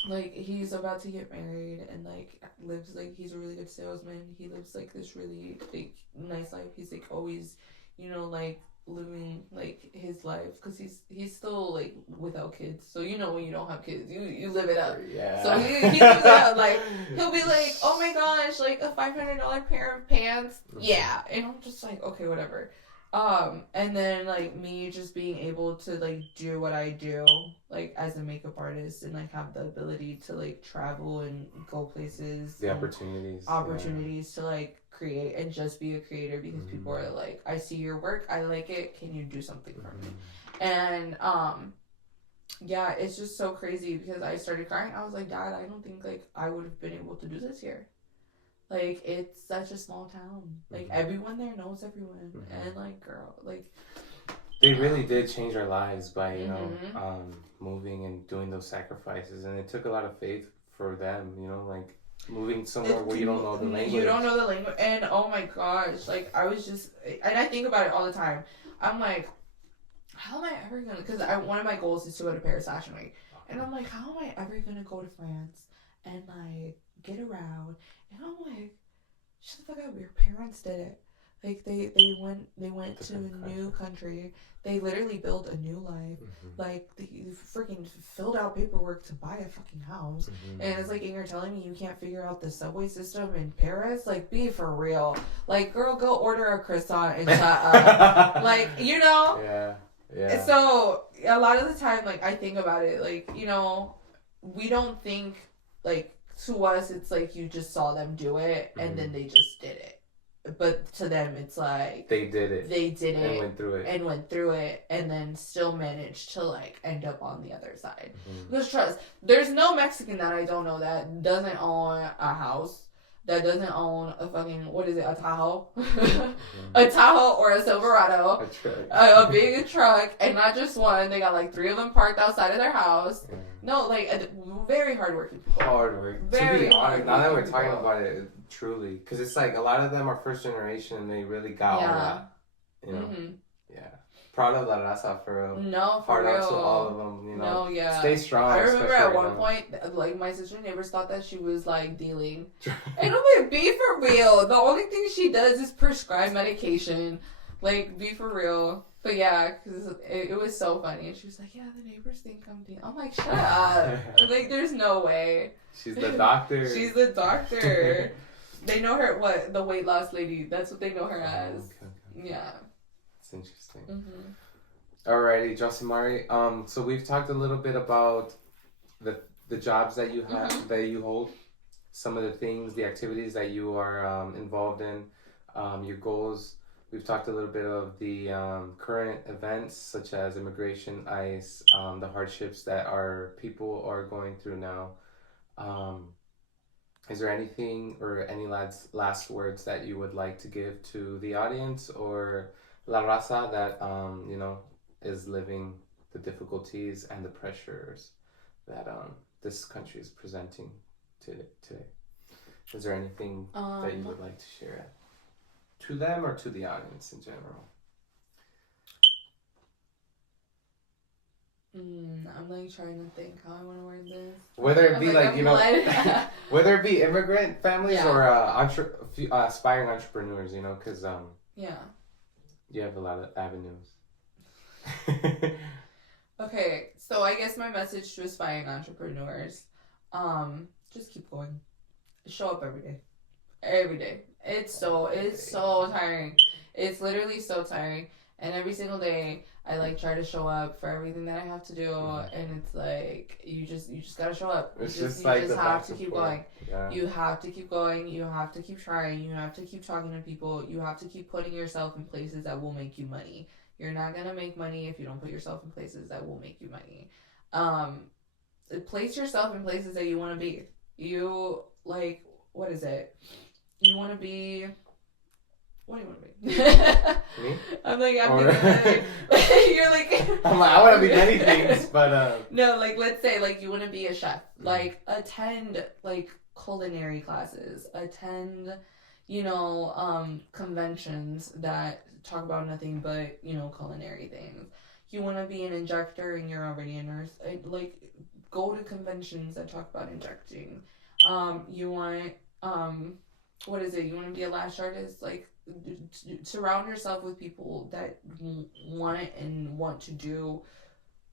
like, he's about to get married, and, like, lives, like, he's a really good salesman. He lives, like, this really, like, nice life. He's, like, always, you know, like, living, like, his life, because he's still, like, without kids. So, you know, when you don't have kids, you live it up. Yeah. So he lives it up. Like, he'll be like, oh my gosh, like, a $500 pair of pants. Yeah. And I'm just like, okay, whatever. And then, like, me just being able to, like, do what I do, like, as a makeup artist, and, like, have the ability to, like, travel and go places. The opportunities. To, like, create and just be a creator, because people are like, I see your work, I like it, can you do something for me? And, yeah, it's just so crazy, because I started crying. I was like, Dad, I don't think, like, I would have been able to do this here. Like, it's such a small town. Like, everyone there knows everyone. And, like, girl, like... They really did change our lives by, you know, moving and doing those sacrifices. And it took a lot of faith for them, you know, like, moving somewhere where you don't know the language. You don't know the language. And, oh, my gosh, like, I was just... And I think about it all the time. I'm like, how am I ever going to... Because one of my goals is to go to Paris Fashion Week. And I'm like, how am I ever going to go to France and, like, get around? And I'm like, shut the fuck up, your parents did it. Like, they went to a new country. They literally built a new life. Like, they freaking filled out paperwork to buy a fucking house. And it's like, and you're telling me you can't figure out the subway system in Paris? Like, be for real. Like, girl, go order a croissant and shut up. Like, you know? Yeah. So, a lot of the time, like, I think about it, like, you know, we don't think, like, to us, it's like you just saw them do it, and then they just did it. But to them, it's like... They did it. And went through it. And then still managed to, like, end up on the other side. Because trust, there's no Mexican that I don't know that doesn't own a house, that doesn't own a fucking, what is it, a Tahoe? A Tahoe or a Silverado. A big truck, and not just one. They got, like, 3 of them parked outside of their house. No, like, very hardworking people. Hard work. To be honest, now that we're talking about it, truly. Because it's like, a lot of them are first generation, and they really got all that. You know? Yeah. Proud of La Raza, for real. No, for real. Hard out to all of them, you know. No, yeah. Stay strong. I remember at one point, like, my sister neighbors thought that she was, like, dealing. And I'm like, be for real. The only thing she does is prescribe medication. Like, be for real. But yeah, because it was so funny. And she was like, yeah, the neighbors think I'm dealing. I'm like, shut up. Like, there's no way. She's the doctor. She's the doctor. They know her, what, the weight loss lady. That's what they know her as. Okay. Yeah. It's interesting. Alrighty, Jossimary. So we've talked a little bit about the jobs that you have, that you hold, some of the things, the activities that you are involved in, your goals. We've talked a little bit of the current events, such as immigration, ICE, the hardships that our people are going through now. is there anything or any last words that you would like to give to the audience or La Raza that, you know, is living the difficulties and the pressures that this country is presenting today? Is there anything that you would like to share to them or to the audience in general? I'm like trying to think how I want to word this. Whether it be like, you know, whether it be immigrant families Yeah. or aspiring entrepreneurs, you know, because yeah. you have a lot of avenues. Okay, so I guess my message to aspiring entrepreneurs, just keep going. Show up every day. Every day. It's so tiring. It's literally so tiring. And every single day I like try to show up for everything that I have to do, and it's like you just gotta show up. It's you just have to keep going. Yeah. You have to keep going. You have to keep trying. You have to keep talking to people. You have to keep putting yourself in places that will make you money. You're not gonna make money if you don't put yourself in places that will make you money. Place yourself in places that you want to be. You like, what is it? You want to be. What do you want to be? Me? I'm thinking, you're like. I'm like, I want to be many things, but No, like let's say like you want to be a chef. Like attend like culinary classes. Attend, you know, conventions that talk about nothing but, you know, culinary things. You want to be an injector and you're already a nurse. Like go to conventions that talk about injecting. You want what is it? You want to be a lash artist? Like surround yourself with people that want to do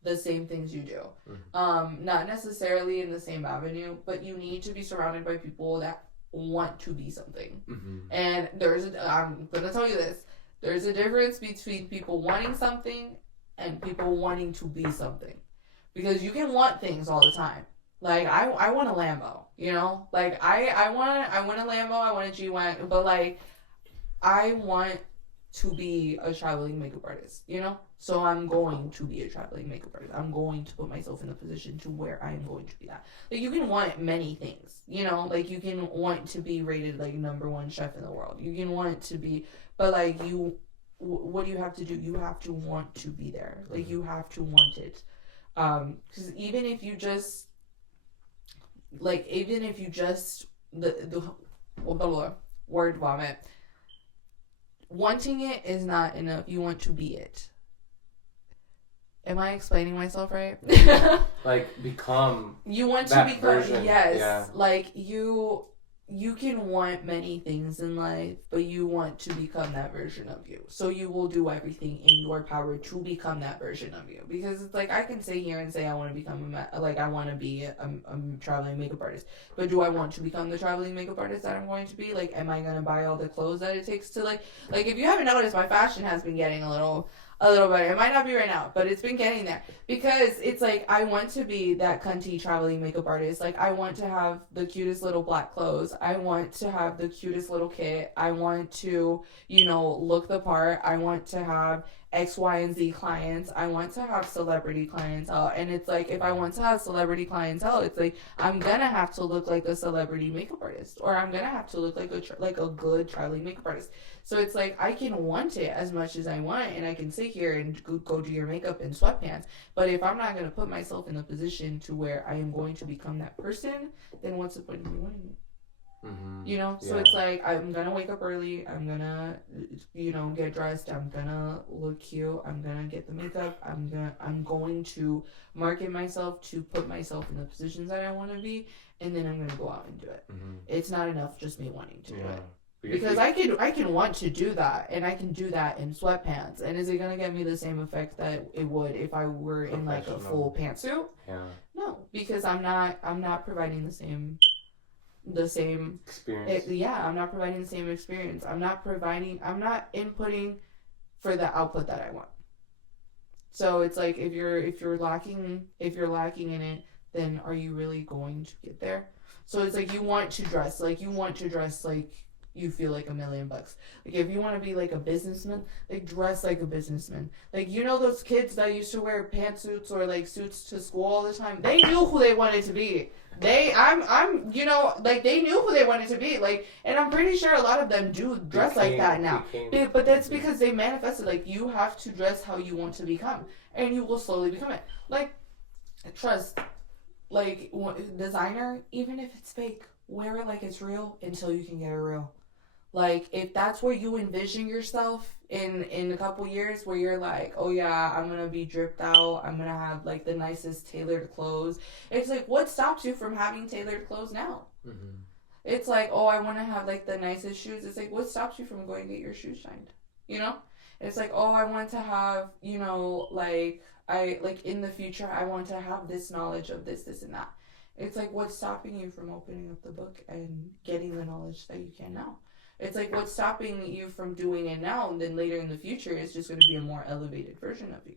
the same things you do. Not necessarily in the same avenue, but you need to be surrounded by people that want to be something. And I'm gonna tell you this, there's a difference between people wanting something and people wanting to be something, because you can want things all the time. Like I want a Lambo, you know, like I want a Lambo, I want a G-Wagon, but like I want to be a traveling makeup artist, you know? So I'm going to be a traveling makeup artist. I'm going to put myself in a position to where I am going to be that. Like, you can want many things, you know? Like, you can want to be rated, like, #1 chef in the world. You can want to be, but, like, what do you have to do? You have to want to be there. Like, you have to want it. Because even if you just, the word vomit, wanting it is not enough. You want to be it. Am I explaining myself right? like become. You want that to become version. Yes. Yeah. Like you can want many things in life, but you want to become that version of you. So you will do everything in your power to become that version of you. Because it's like I can sit here and say I want to become I want to be a traveling makeup artist. But do I want to become the traveling makeup artist that I'm going to be? Like, am I going to buy all the clothes that it takes to like if you haven't noticed, my fashion has been getting a little better. It might not be right now, but it's been getting there. Because it's like, I want to be that cunty traveling makeup artist. Like, I want to have the cutest little black clothes. I want to have the cutest little kit. I want to, you know, look the part. I want to have X, Y, and Z clients. I want to have celebrity clientele. And it's like, if I want to have celebrity clientele, it's like, I'm gonna have to look like a celebrity makeup artist, or I'm gonna have to look like a good traveling makeup artist. So it's like, I can want it as much as I want, and I can sit here and go do your makeup in sweatpants. But if I'm not gonna put myself in a position to where I am going to become that person, then what's the point of me wanting it? You know, so it's like, I'm gonna wake up early, I'm gonna, you know, get dressed, I'm gonna look cute, I'm gonna get the makeup, I'm going to market myself to put myself in the positions that I want to be, and then I'm gonna go out and do it. It's not enough just me wanting to do it. Because I can want to do that, and I can do that in sweatpants, and is it gonna get me the same effect that it would if I were in like a full pantsuit? No, because I'm not providing the same experience. I'm not providing the same experience. I'm not inputting for the output that I want. So it's like, if you're lacking in it, then are you really going to get there? So it's like, you want to dress like you feel like $1 million. Like, if you want to be like a businessman, like, dress like a businessman. Like, you know those kids that used to wear pantsuits or like suits to school all the time? They knew who they wanted to be. I'm, you know, like they knew who they wanted to be, like, and I'm pretty sure a lot of them do dress like that now. But that's because they manifested, like, you have to dress how you want to become, and you will slowly become it. Like, trust, like, designer, even if it's fake, wear it like it's real until you can get it real. Like, if that's where you envision yourself in a couple years, where you're like, oh yeah, I'm gonna be dripped out, I'm gonna have like the nicest tailored clothes. It's like, what stops you from having tailored clothes now? Mm-hmm. It's like, oh, I want to have like the nicest shoes. It's like, what stops you from going to get your shoes shined? You know? It's like, oh, I want to have, you know, like, I like in the future, I want to have this knowledge of this, this, and that. It's like, what's stopping you from opening up the book and getting the knowledge that you can now? It's like, what's stopping you from doing it now, and then later in the future, it's just going to be a more elevated version of you.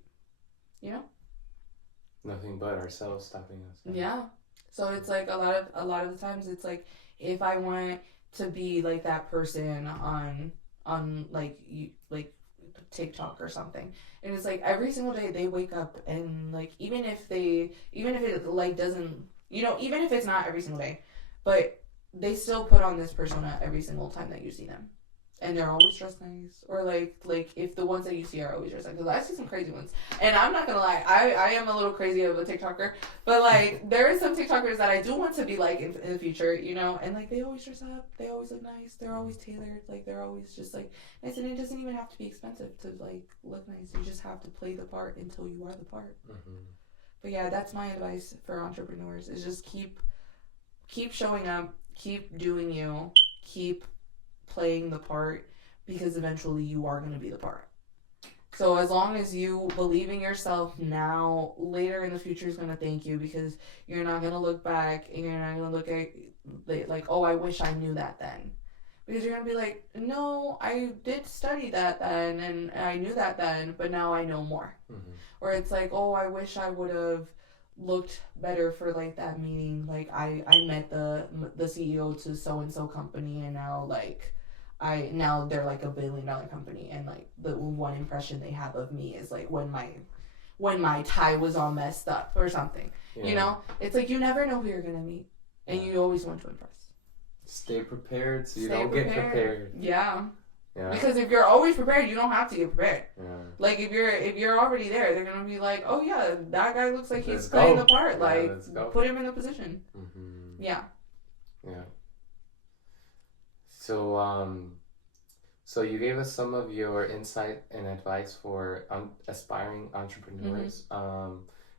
You know? Nothing but ourselves stopping us. Yeah. So it's like a lot of the times, it's like, if I want to be like that person on like TikTok or something, and it's like every single day they wake up and like even if it like doesn't, you know, even if it's not every single day, but they still put on this persona every single time that you see them. And they're always dressed nice. Or, like if the ones that you see are always dressed nice. Because I see some crazy ones. And I'm not going to lie. I am a little crazy of a TikToker. But, like, there are some TikTokers that I do want to be like in the future, you know. And, like, they always dress up. They always look nice. They're always tailored. Like, they're always just, like, nice. And it doesn't even have to be expensive to, like, look nice. You just have to play the part until you are the part. Mm-hmm. But, yeah, that's my advice for entrepreneurs is just keep showing up. Keep doing you. Keep playing the part, because eventually you are going to be the part. So as long as you believe in yourself now, later in the future is going to thank you, because you're not going to look back and you're not going to look at like, oh, I wish I knew that then. Because you're going to be like, no, I did study that then and I knew that then, but now I know more. Mm-hmm. Or it's like, oh, I wish I would have looked better for like that meeting. Like I met the CEO to so-and-so company, and now like now they're like $1 billion company, and like the one impression they have of me is like when my tie was all messed up or something. Yeah. You know, it's like you never know who you're gonna meet, and you always want to impress. Stay prepared so you don't get prepared. Yeah. Yeah. Because if you're always prepared, you don't have to get prepared. Yeah. Like if you're already there, they're gonna be like, oh yeah, that guy looks like he's playing the part. Like put him in the position. Mm-hmm. Yeah. Yeah. So you gave us some of your insight and advice for aspiring entrepreneurs. Mm-hmm.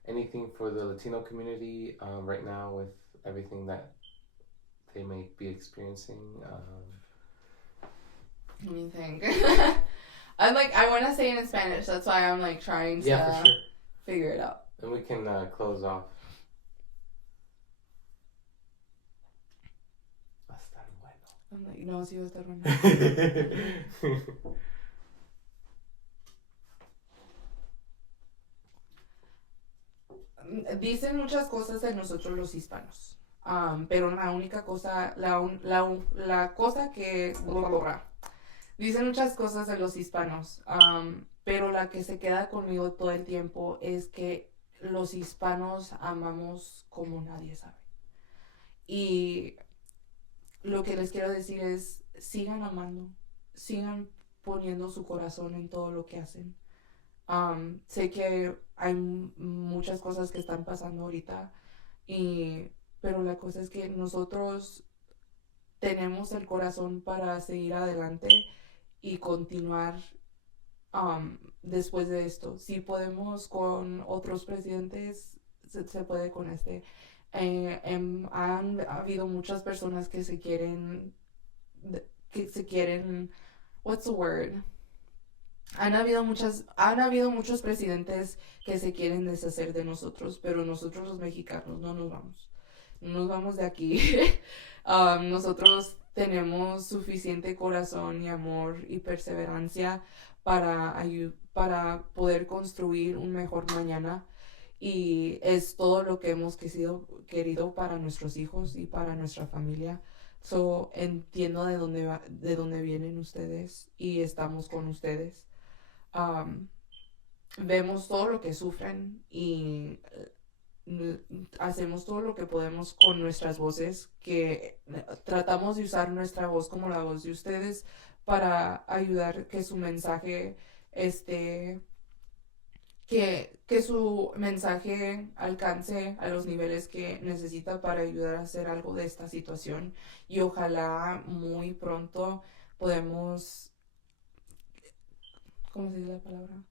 Anything for the Latino community right now with everything that they may be experiencing? Let me think. I want to say it in Spanish. That's why I'm like trying to figure it out. And we can close off. Va a estar bueno. I'm like, no, sí va a estar bueno. Dicen muchas cosas de nosotros los hispanos. Pero la única cosa, la cosa que... Dicen muchas cosas de los hispanos, pero la que se queda conmigo todo el tiempo es que los hispanos amamos como nadie sabe. Y lo que les quiero decir es, sigan amando, sigan poniendo su corazón en todo lo que hacen. Sé que hay muchas cosas que están pasando ahorita, pero la cosa es que nosotros tenemos el corazón para seguir adelante y continuar después de esto. Si podemos con otros presidentes, se puede con este. Han habido muchas personas que se quieren, what's the word? Han habido muchos presidentes que se quieren deshacer de nosotros, pero nosotros los mexicanos no nos vamos. No nos vamos de aquí. Nosotros tenemos suficiente corazón y amor y perseverancia para poder construir un mejor mañana, y es todo lo que hemos querido para nuestros hijos y para nuestra familia. So, entiendo de dónde vienen ustedes y estamos con ustedes. Vemos todo lo que sufren y hacemos todo lo que podemos con nuestras voces, que tratamos de usar nuestra voz como la voz de ustedes para ayudar que su mensaje que su mensaje alcance a los niveles que necesita para ayudar a hacer algo de esta situación, y ojalá muy pronto podemos, ¿cómo se dice la palabra?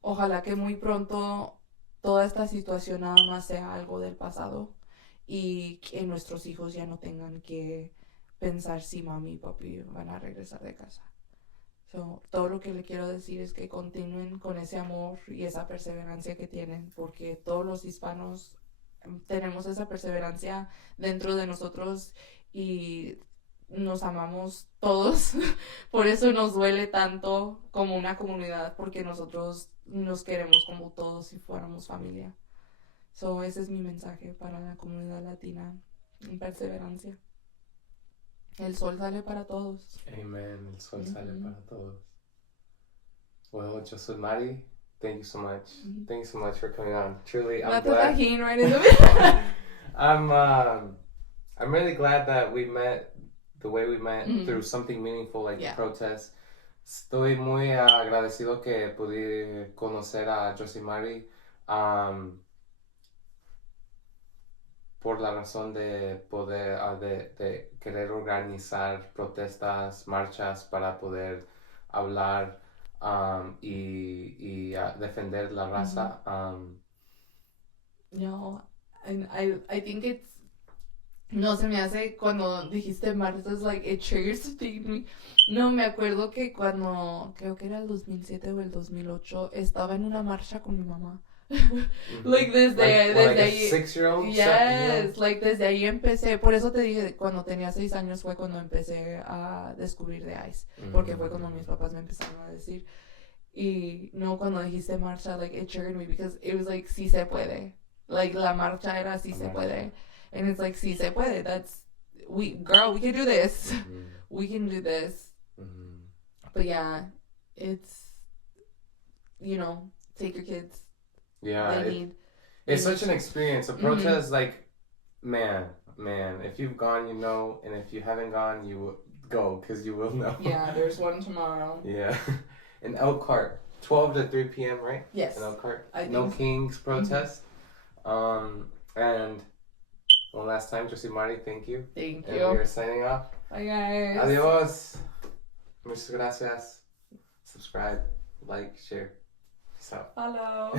Ojalá que muy pronto toda esta situación nada más sea algo del pasado y que nuestros hijos ya no tengan que pensar si mami y papi van a regresar de casa. So, todo lo que le quiero decir es que continúen con ese amor y esa perseverancia que tienen, porque todos los hispanos tenemos esa perseverancia dentro de nosotros y nos amamos todos. Por eso nos duele tanto como una comunidad, porque nosotros nos queremos como todos si fuéramos familia. So, ese es mi mensaje para la comunidad latina: perseverancia. El sol sale para todos. Amen. El sol sale para todos. Well, Jossimary, thank you so much. Thank you so much for coming on. Truly, I'm Not glad. the Tajín right in the middle. I'm really glad that we met the way we met through something meaningful like the protest. Estoy muy agradecido que pude conocer a Jossimary por la razón de poder, de querer organizar protestas, marchas para poder hablar y defender la raza. No, I think it's, no, se me hace cuando dijiste marchas, like it triggers something in me. No, me acuerdo que cuando, creo que era el 2007 o el 2008, estaba en una marcha con mi mamá. Like desde ahí. 6-year-old? Yes, like desde ahí empecé. Por eso te dije, cuando tenía 6 años fue cuando empecé a descubrir de ICE, porque fue cuando mis papás me empezaron a decir. Y no, cuando dijiste marcha, like it triggered me because it was like sí se puede. Like la marcha era sí se puede, and it's like sí se puede. That's we can do this. We can do this. But yeah, it's, you know, take your kids. Yeah, it's such an experience. A protest, like, man, if you've gone, you know, and if you haven't gone, you will go, because you will know. Yeah, there's one tomorrow. Yeah. In Elkhart, 12 to 3 p.m., right? Yes. In Elkhart. I think No so. Kings protest. And one last time, Jossimary, thank you. Thank And you. we are signing off. Bye, guys. Adios. Muchas gracias. Subscribe, like, share. Peace out. Hello.